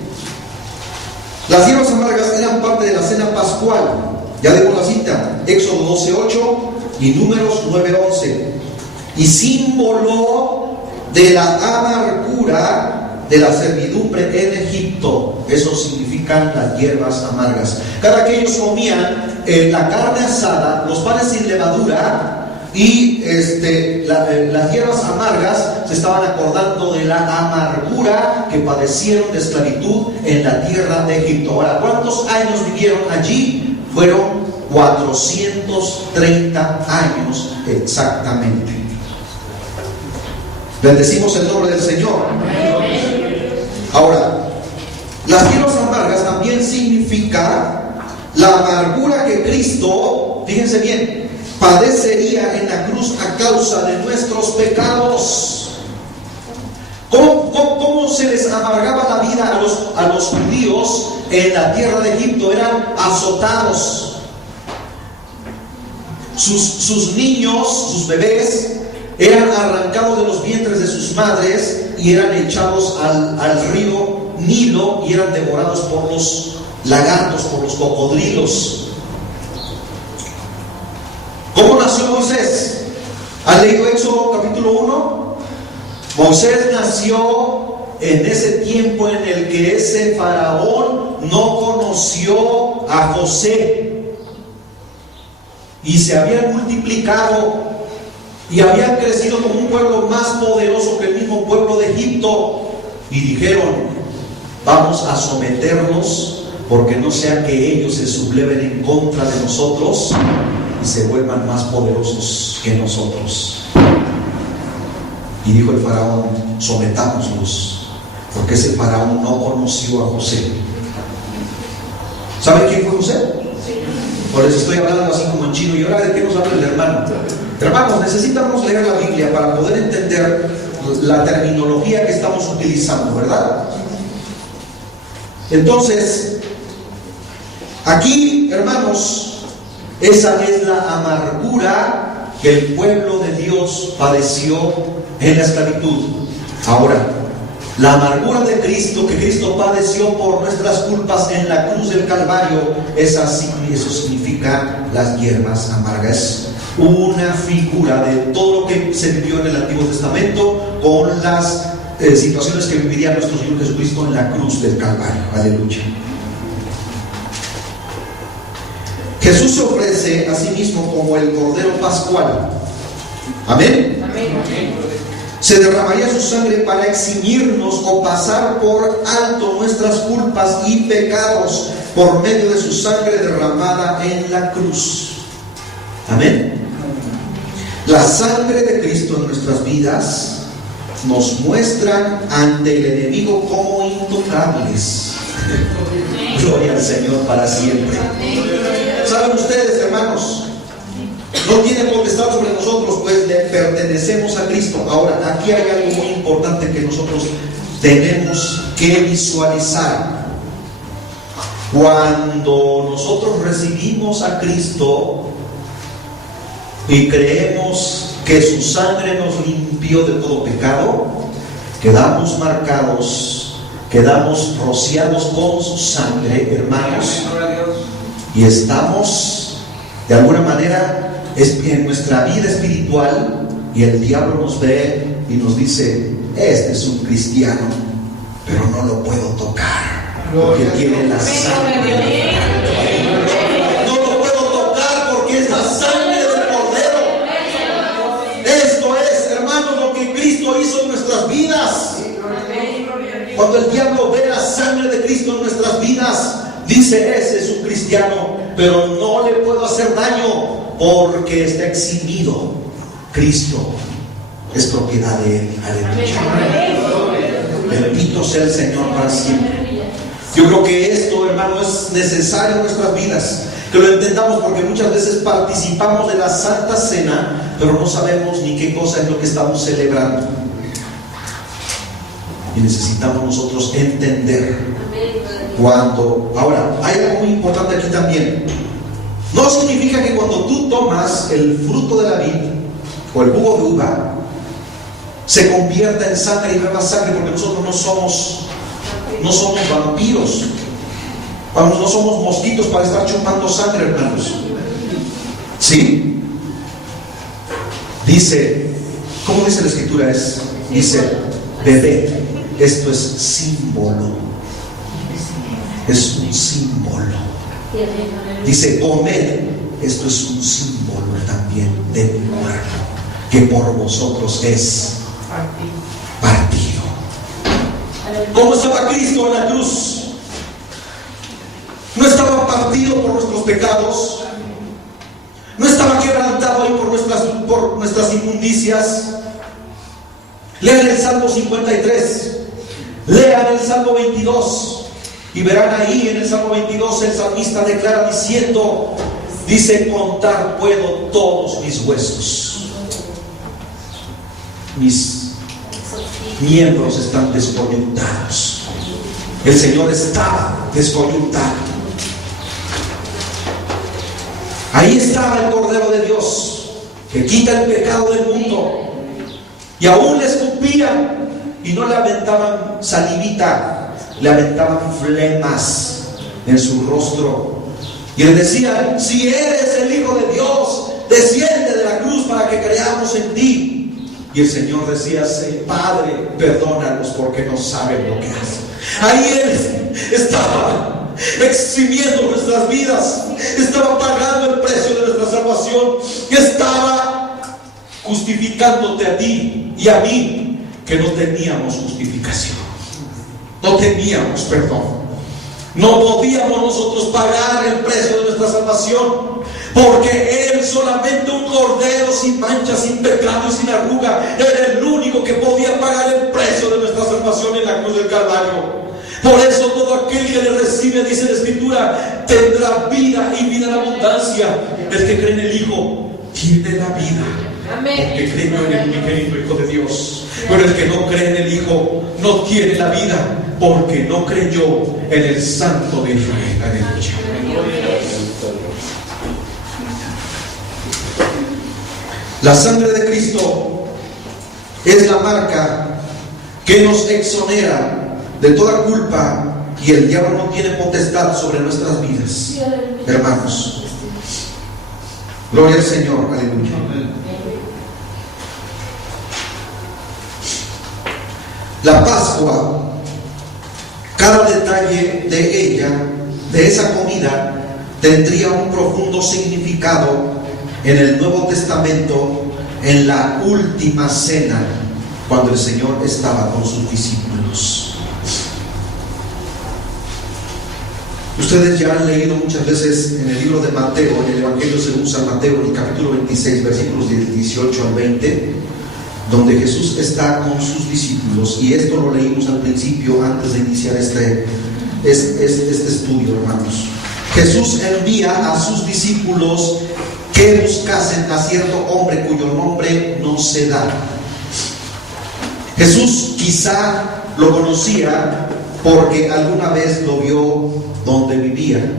las hierbas amargas eran parte de la cena pascual. Ya dimos la cita, Éxodo 12:8 y Números 9:11. Y símbolo de la amargura de la servidumbre en Egipto. Eso significan las hierbas amargas. Cada que ellos comían la carne asada, los panes sin levadura y las hierbas amargas, se estaban acordando de la amargura que padecieron de esclavitud en la tierra de Egipto. Ahora, ¿cuántos años vivieron allí? Fueron 430 años exactamente. Bendecimos el nombre del Señor. Ahora, las hierbas amargas también significa la amargura que Cristo, fíjense bien, padecería en la cruz a causa de nuestros pecados. ¿Cómo se les amargaba la vida a los judíos en la tierra de Egipto? Eran azotados. Sus niños, sus bebés, eran arrancados de los vientres de sus madres y eran echados al río Nilo y eran devorados por los lagartos, por los cocodrilos. ¿Cómo nació Moisés? ¿Han leído Éxodo capítulo 1? Moisés nació en ese tiempo en el que ese faraón no conoció a José y se habían multiplicado y habían crecido como un pueblo más poderoso que el mismo pueblo de Egipto, y dijeron: vamos a someternos, porque no sea que ellos se subleven en contra de nosotros y se vuelvan más poderosos que nosotros. Y dijo el faraón: sometámoslos, porque ese faraón no conoció a José. ¿Saben quién fue José? Por eso estoy hablando así como en chino. ¿Y ahora de qué nos habla el hermano? Hermanos, necesitamos leer la Biblia para poder entender la terminología que estamos utilizando, ¿verdad? Entonces, aquí, hermanos, esa es la amargura que el pueblo de Dios padeció en la esclavitud. Ahora, la amargura de Cristo, que Cristo padeció por nuestras culpas en la cruz del Calvario, eso significa las hierbas amargas. Una figura de todo lo que se vivió en el Antiguo Testamento con las situaciones que viviría nuestro Señor Jesucristo en la cruz del Calvario. Aleluya. Jesús se ofrece a sí mismo como el Cordero Pascual. Amén. Amén. Se derramaría su sangre para eximirnos o pasar por alto nuestras culpas y pecados por medio de su sangre derramada en la cruz. Amén. La sangre de Cristo en nuestras vidas nos muestra ante el enemigo como intocables. Gloria al Señor para siempre. ¿Saben ustedes, hermanos? No tiene potestad sobre nosotros, pues le pertenecemos a Cristo. Ahora, aquí hay algo muy importante que nosotros tenemos que visualizar. Cuando nosotros recibimos a Cristo y creemos que su sangre nos limpió de todo pecado, quedamos marcados, quedamos rociados con su sangre, hermanos, y estamos de alguna manera en nuestra vida espiritual, y el diablo nos ve y nos dice: este es un cristiano, pero no lo puedo tocar porque tiene la sangre. No lo puedo tocar porque es la sangre del Cordero. Esto es, hermanos, lo que Cristo hizo en nuestras vidas. Cuando el diablo ve la sangre de Cristo en nuestras vidas, dice: ese es un cristiano, pero no le puedo hacer daño porque está eximido. Cristo es propiedad de Él. Aleluya. Bendito sea el Señor para siempre. Yo creo que esto, hermano, es necesario en nuestras vidas, que lo entendamos, porque muchas veces participamos de la Santa Cena, pero no sabemos ni qué cosa es lo que estamos celebrando. Y necesitamos nosotros entender cuando... Ahora, hay algo muy importante aquí también. No significa que cuando tú tomas el fruto de la vid o el jugo de uva, se convierta en sangre y beba sangre, porque nosotros no somos vampiros. Vamos, no somos mosquitos para estar chupando sangre, hermanos. ¿Sí? Dice, ¿cómo dice la escritura? Dice, bebé. Esto es símbolo. Es un símbolo. Dice, comed. Esto es un símbolo también de mi cuerpo, que por vosotros es partido. ¿Cómo estaba Cristo en la cruz? No estaba partido por nuestros pecados, no estaba quebrantado ahí por nuestras inmundicias. Lean el Salmo 53, lean el Salmo 22 y verán ahí en el Salmo 22 el salmista declara diciendo: Dice: contar puedo todos mis huesos. Mis miembros están descoyuntados. El Señor estaba descoyuntado. Ahí estaba el Cordero de Dios, que quita el pecado del mundo. Y aún le escupían y no le aventaban salivita, le aventaban flemas en su rostro. Y le decían: si eres el Hijo de Dios, desciende de la cruz para que creamos en ti. Y el Señor decía: Padre, perdónalos porque no saben lo que hacen. Ahí Él estaba eximiendo nuestras vidas, estaba pagando el precio de nuestra salvación, estaba justificándote a ti y a mí, que no teníamos justificación, no teníamos perdón. No podíamos nosotros pagar el precio de nuestra salvación, porque Él, solamente un cordero sin mancha, sin pecado y sin arruga, era el único que podía pagar el precio de nuestra salvación en la cruz del Calvario. Por eso todo aquel que le recibe, dice la Escritura, tendrá vida y vida en abundancia. El que cree en el Hijo tiene la vida, porque creyó en el unigénito Hijo de Dios. Pero el que no cree en el Hijo no tiene la vida, porque no creyó en el Santo de Israel. Aleluya. La sangre de Cristo es la marca que nos exonera de toda culpa, y el diablo no tiene potestad sobre nuestras vidas, hermanos. Gloria al Señor. Aleluya. La Pascua, cada detalle de ella, de esa comida, tendría un profundo significado en el Nuevo Testamento, en la última cena, cuando el Señor estaba con sus discípulos. Ustedes ya han leído muchas veces en el libro de Mateo, en el Evangelio según San Mateo, en el capítulo 26, versículos 18 al 20, donde Jesús está con sus discípulos, y esto lo leímos al principio antes de iniciar este estudio, hermanos. Jesús envía a sus discípulos que buscasen a cierto hombre cuyo nombre no se da. Jesús quizá lo conocía porque alguna vez lo vio donde vivía.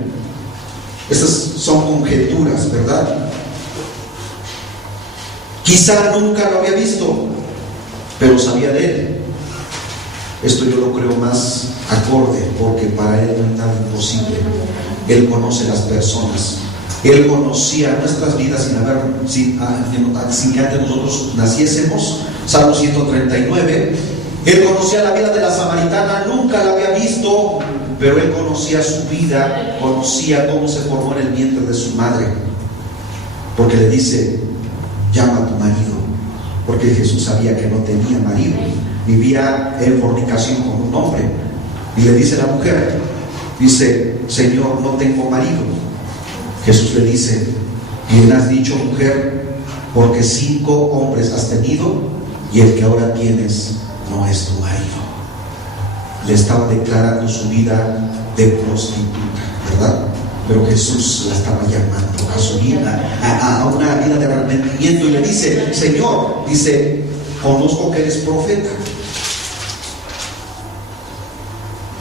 Esas son conjeturas, ¿verdad? Quizá nunca lo había visto, pero sabía de él. Esto yo lo creo más acorde, porque para él no hay nada imposible. Él conoce las personas. Él conocía nuestras vidas sin que antes nosotros naciésemos. Salmo 139. Él conocía la vida de la samaritana, nunca la había visto, pero él conocía su vida, conocía cómo se formó en el vientre de su madre, porque le dice: llama a tu marido, porque Jesús sabía que no tenía marido, vivía en fornicación con un hombre. Y le dice la mujer, dice: Señor, no tengo marido. Jesús le dice: bien has dicho, mujer, porque 5 hombres has tenido, y el que ahora tienes no es tu marido. Le estaba declarando su vida de prostituta, ¿verdad? Pero Jesús la estaba llamando a su vida, a una vida de arrepentimiento, y le dice: Señor, dice, conozco que eres profeta.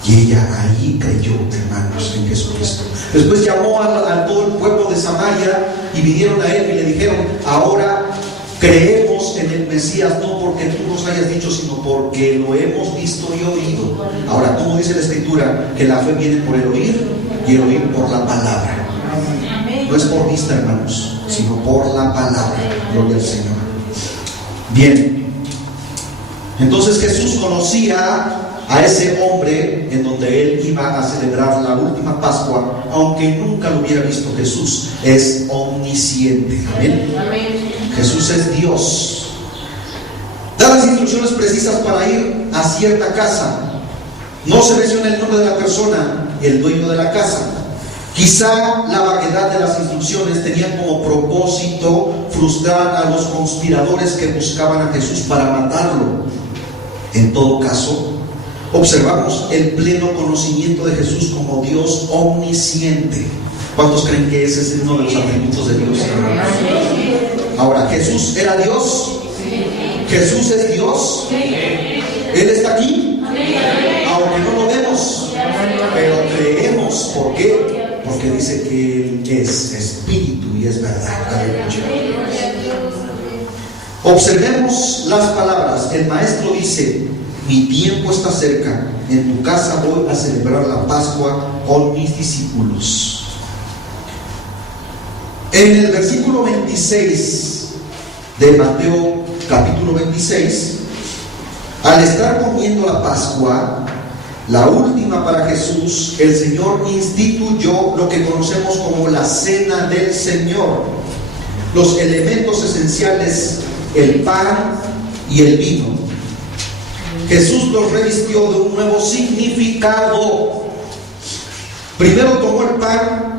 Y ella ahí creyó, hermanos, en Jesucristo. Después llamó a todo el pueblo de Samaria, y vinieron a él y le dijeron: ahora creemos en el Mesías, no porque tú nos hayas dicho, sino porque lo hemos visto y oído. Ahora, ¿cómo dice la Escritura? Que la fe viene por el oír, y el oír por la palabra. No es por vista, hermanos, sino por la palabra. Gloria al Señor. Bien, entonces Jesús conocía a ese hombre en donde él iba a celebrar la última Pascua, aunque nunca lo hubiera visto. Jesús es omnisciente. Amén. Jesús es Dios. Da las instrucciones precisas para ir a cierta casa. No se menciona el nombre de la persona y el dueño de la casa. Quizá la vaguedad de las instrucciones tenían como propósito frustrar a los conspiradores que buscaban a Jesús para matarlo. En todo caso, observamos el pleno conocimiento de Jesús como Dios omnisciente. ¿Cuántos creen que ese es uno de los atributos de Dios? Ahora, ¿Jesús era Dios? ¿Jesús es Dios? ¿Él está aquí? Aunque no lo vemos, pero creemos. ¿Por qué? Porque dice que Él es espíritu y es verdad. Observemos las palabras. El maestro dice: mi tiempo está cerca, en tu casa voy a celebrar la Pascua con mis discípulos. En el versículo 26 de Mateo capítulo 26, al estar comiendo la Pascua, la última para Jesús, el Señor instituyó lo que conocemos como la Cena del Señor. Los elementos esenciales, el pan y el vino. Jesús los revistió de un nuevo significado. Primero tomó el pan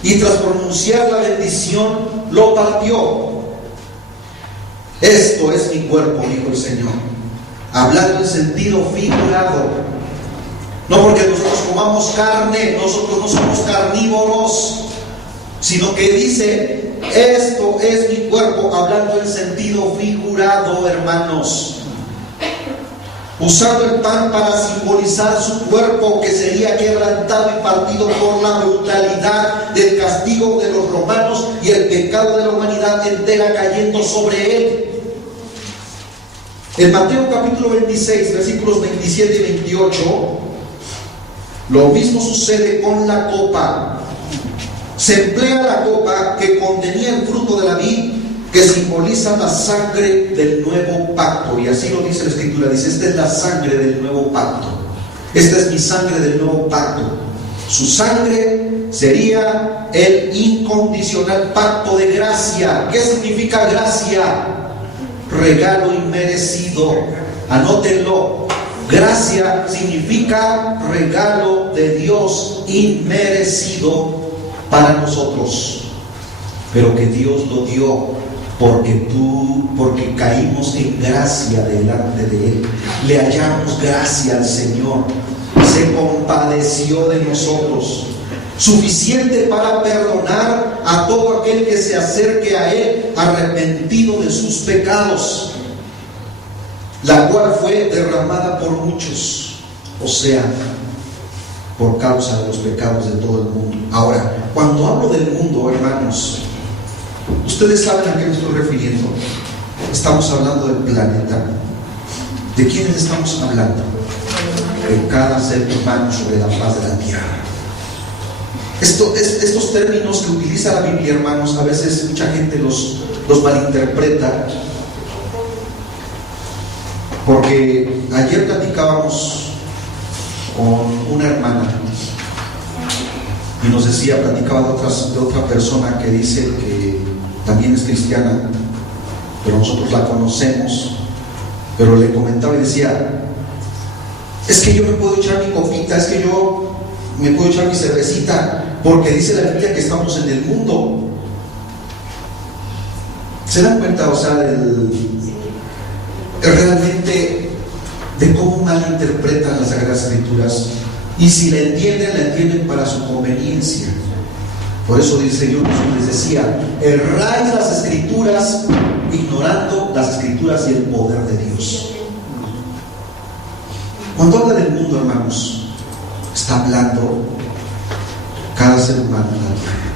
y tras pronunciar la bendición, lo partió. Esto es mi cuerpo, dijo el Señor, hablando en sentido figurado. No porque nosotros comamos carne, nosotros no somos carnívoros, sino que dice: esto es mi cuerpo, hablando en sentido figurado, hermanos. Usando el pan para simbolizar su cuerpo, que sería quebrantado y partido por la brutalidad del castigo de los romanos y el pecado de la humanidad entera cayendo sobre él. En Mateo capítulo 26, versículos 27 y 28, lo mismo sucede con la copa. Se emplea la copa que contenía el fruto de la vid, que simboliza la sangre del nuevo pacto. Y así lo dice la Escritura, dice: esta es la sangre del nuevo pacto. Esta es mi sangre del nuevo pacto. Su sangre sería el incondicional pacto de gracia. ¿Qué significa gracia? Regalo inmerecido. Anótenlo. Gracia significa regalo de Dios inmerecido para nosotros, pero que Dios lo dio porque caímos en gracia delante de Él. Le hallamos gracia al Señor. Se compadeció de nosotros, suficiente para perdonar a todo aquel que se acerque a Él arrepentido de sus pecados, la cual fue derramada por muchos, o sea, por causa de los pecados de todo el mundo. Ahora, cuando hablo del mundo, hermanos, ustedes saben a qué me estoy refiriendo. Estamos hablando del planeta. ¿De quiénes estamos hablando? De cada ser humano sobre la faz de la tierra. Estos términos que utiliza la Biblia, hermanos, a veces mucha gente los malinterpreta. Porque ayer platicábamos con una hermana y nos decía, platicaba de otra persona que dice que también es cristiana, pero nosotros la conocemos, pero le comentaba y decía: es que yo me puedo echar mi copita, es que yo me puedo echar mi cervecita, porque dice la Biblia que estamos en el mundo. ¿Se dan cuenta, o sea, realmente de cómo malinterpretan las Sagradas Escrituras? Y si la entienden para su conveniencia. Por eso dice, yo les decía, erráis las Escrituras ignorando las Escrituras y el poder de Dios. Cuando habla del mundo, hermanos, está hablando cada ser humano en la tierra.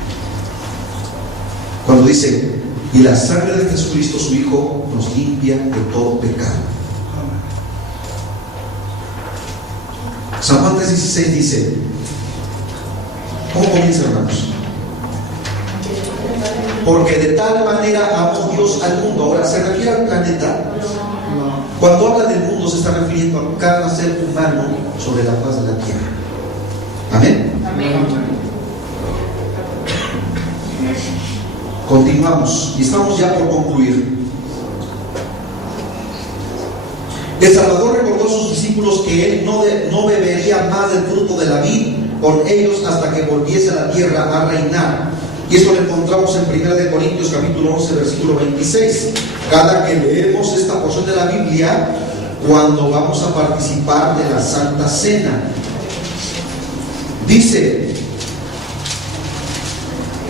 Cuando dice: y la sangre de Jesucristo su Hijo nos limpia de todo pecado. San Juan 3:16 dice, ¿cómo comienza, hermanos? Porque de tal manera amó Dios al mundo. Ahora, ¿se refiere al planeta? Cuando habla del mundo se está refiriendo a cada ser humano sobre la faz de la tierra. ¿Amén? Amén. Continuamos y estamos ya por concluir. El Salvador recordó a sus discípulos que Él no bebería más del fruto de la vid con ellos hasta que volviese a la tierra a reinar. Y esto lo encontramos en 1 Corintios capítulo 11, versículo 26. Cada que leemos esta porción de la Biblia, cuando vamos a participar de la Santa Cena, dice: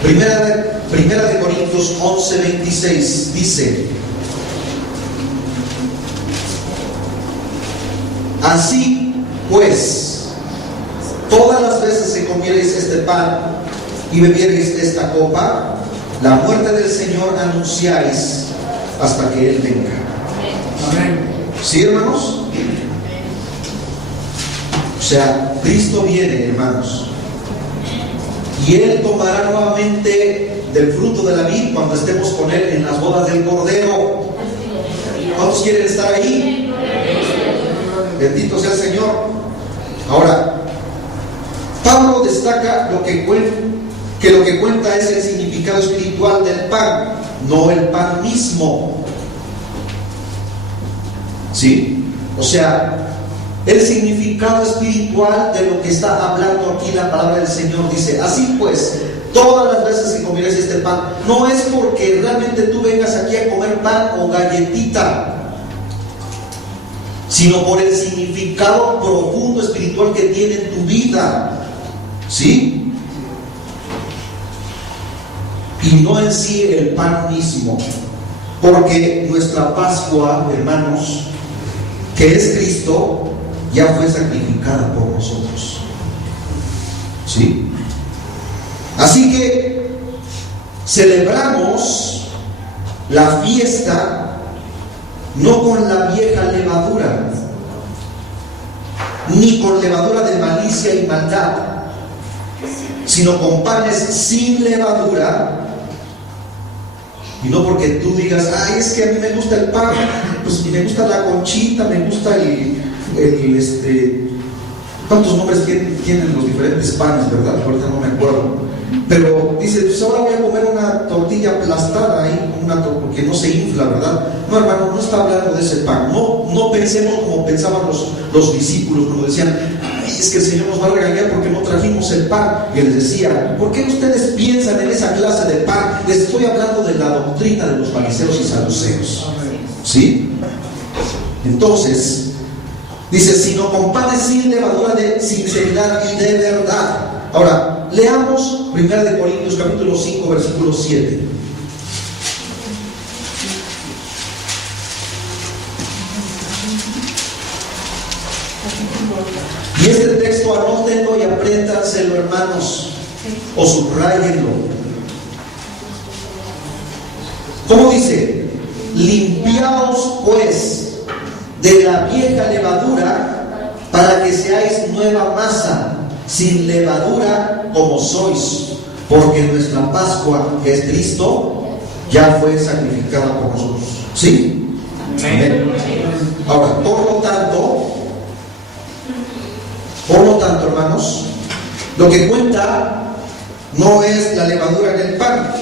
Primera de Corintios 11:26 dice: así pues, todas las veces que comiereis este pan y bebiereis esta copa, la muerte del Señor anunciáis hasta que Él venga. Amén. ¿Sí, hermanos? O sea, Cristo viene, hermanos, y Él tomará nuevamente del fruto de la vid cuando estemos con Él en las bodas del Cordero. ¿Cuántos quieren estar ahí? Bendito sea el Señor. Ahora, Pablo destaca lo que cuenta es el significado espiritual del pan, no el pan mismo. ¿Sí? O sea, el significado espiritual de lo que está hablando aquí la palabra del Señor dice: así pues, todas las veces que comieres este pan, no es porque realmente tú vengas aquí a comer pan o galletita, sino por el significado profundo espiritual que tiene en tu vida. ¿Sí? Y no en sí el pan mismo, porque nuestra Pascua, hermanos, que es Cristo, ya fue sacrificada por nosotros. ¿Sí? Así que celebramos la fiesta no con la vieja levadura, ni con levadura de malicia y maldad, sino con panes sin levadura. Y no porque tú digas: ay, es que a mí me gusta el pan, pues me gusta la conchita, me gusta ¿cuántos nombres tienen los diferentes panes, verdad? Ahorita no me acuerdo. Pero dice: pues ahora voy a comer una tortilla aplastada ahí, porque no se infla, ¿verdad? No, hermano, no está hablando de ese pan. No pensemos como pensaban los discípulos cuando decían: ay, es que el Señor nos va a regañar porque no trajimos el pan. Y él les decía: ¿por qué ustedes piensan en esa clase de pan? Les estoy hablando de la doctrina de los fariseos y saduceos. ¿Sí? Entonces dice: sino con panes sin levadura, de sinceridad y de verdad. Ahora, leamos 1 Corintios capítulo 5, versículo 7. Y este texto anótenlo y apréndanselo, hermanos, o subrayenlo. ¿Cómo dice? Limpiaos pues de la vieja levadura, para que seáis nueva masa, sin levadura como sois, porque nuestra Pascua, que es Cristo, ya fue sacrificada por nosotros. ¿Sí? Amén. Ahora, por lo tanto, hermanos, lo que cuenta no es la levadura en el pan,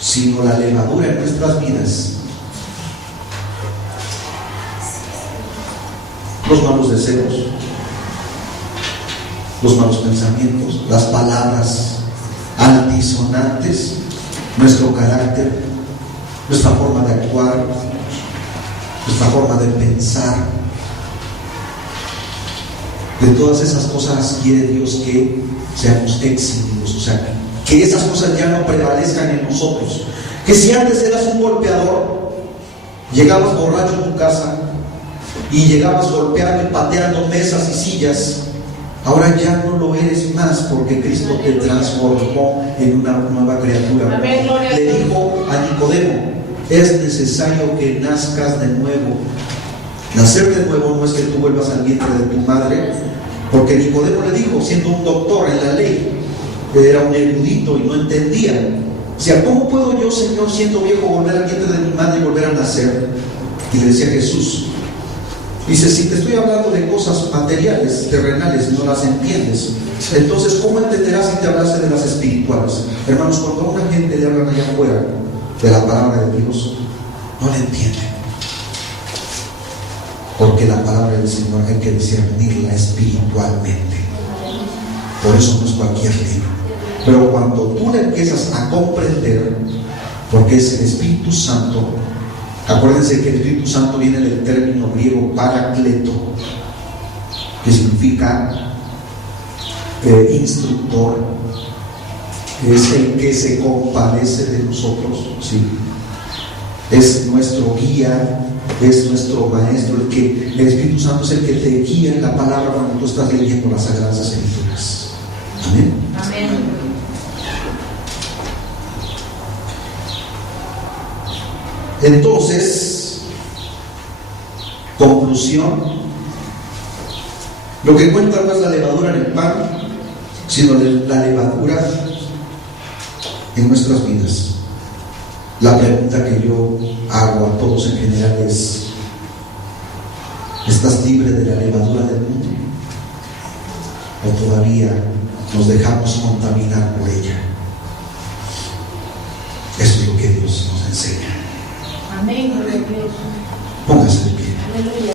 sino la levadura en nuestras vidas. Los malos deseos, los malos pensamientos, las palabras altisonantes, nuestro carácter, nuestra forma de actuar, nuestra forma de pensar. De todas esas cosas quiere Dios que seamos eximidos, o sea, que esas cosas ya no prevalezcan en nosotros. Que si antes eras un golpeador, llegabas borracho a tu casa y llegabas golpeando y pateando mesas y sillas, ahora ya no lo eres más, porque Cristo te transformó en una nueva criatura. Le dijo a Nicodemo: es necesario que nazcas de nuevo. Nacer de nuevo no es que tú vuelvas al vientre de tu madre, porque Nicodemo le dijo, siendo un doctor en la ley, era un erudito y no entendía. O sea, ¿cómo puedo yo, Señor, siendo viejo, volver al vientre de mi madre y volver a nacer? Y le decía Jesús, dice: si te estoy hablando de cosas materiales, terrenales, no las entiendes, entonces ¿cómo entenderás si te hablase de las espirituales? Hermanos, cuando a una gente le hablan allá afuera de la palabra de Dios, no la entienden, porque la palabra del Señor hay que discernirla espiritualmente. Por eso no es cualquier libro. Pero cuando tú le empiezas a comprender, porque es el Espíritu Santo. Acuérdense que el Espíritu Santo viene del término griego paracleto, que significa instructor, es el que se compadece de nosotros, sí. Es nuestro guía, es nuestro maestro, el Espíritu Santo es el que te guía en la palabra cuando tú estás leyendo las Sagradas Escrituras. Amén. Amén. Entonces, conclusión, lo que cuenta no es la levadura en el pan, sino la levadura en nuestras vidas. La pregunta que yo hago a todos en general es: ¿estás libre de la levadura del mundo? ¿O todavía nos dejamos contaminar por ella? Eso es lo que Dios nos enseña. Amén. Póngase de pie. Aleluya.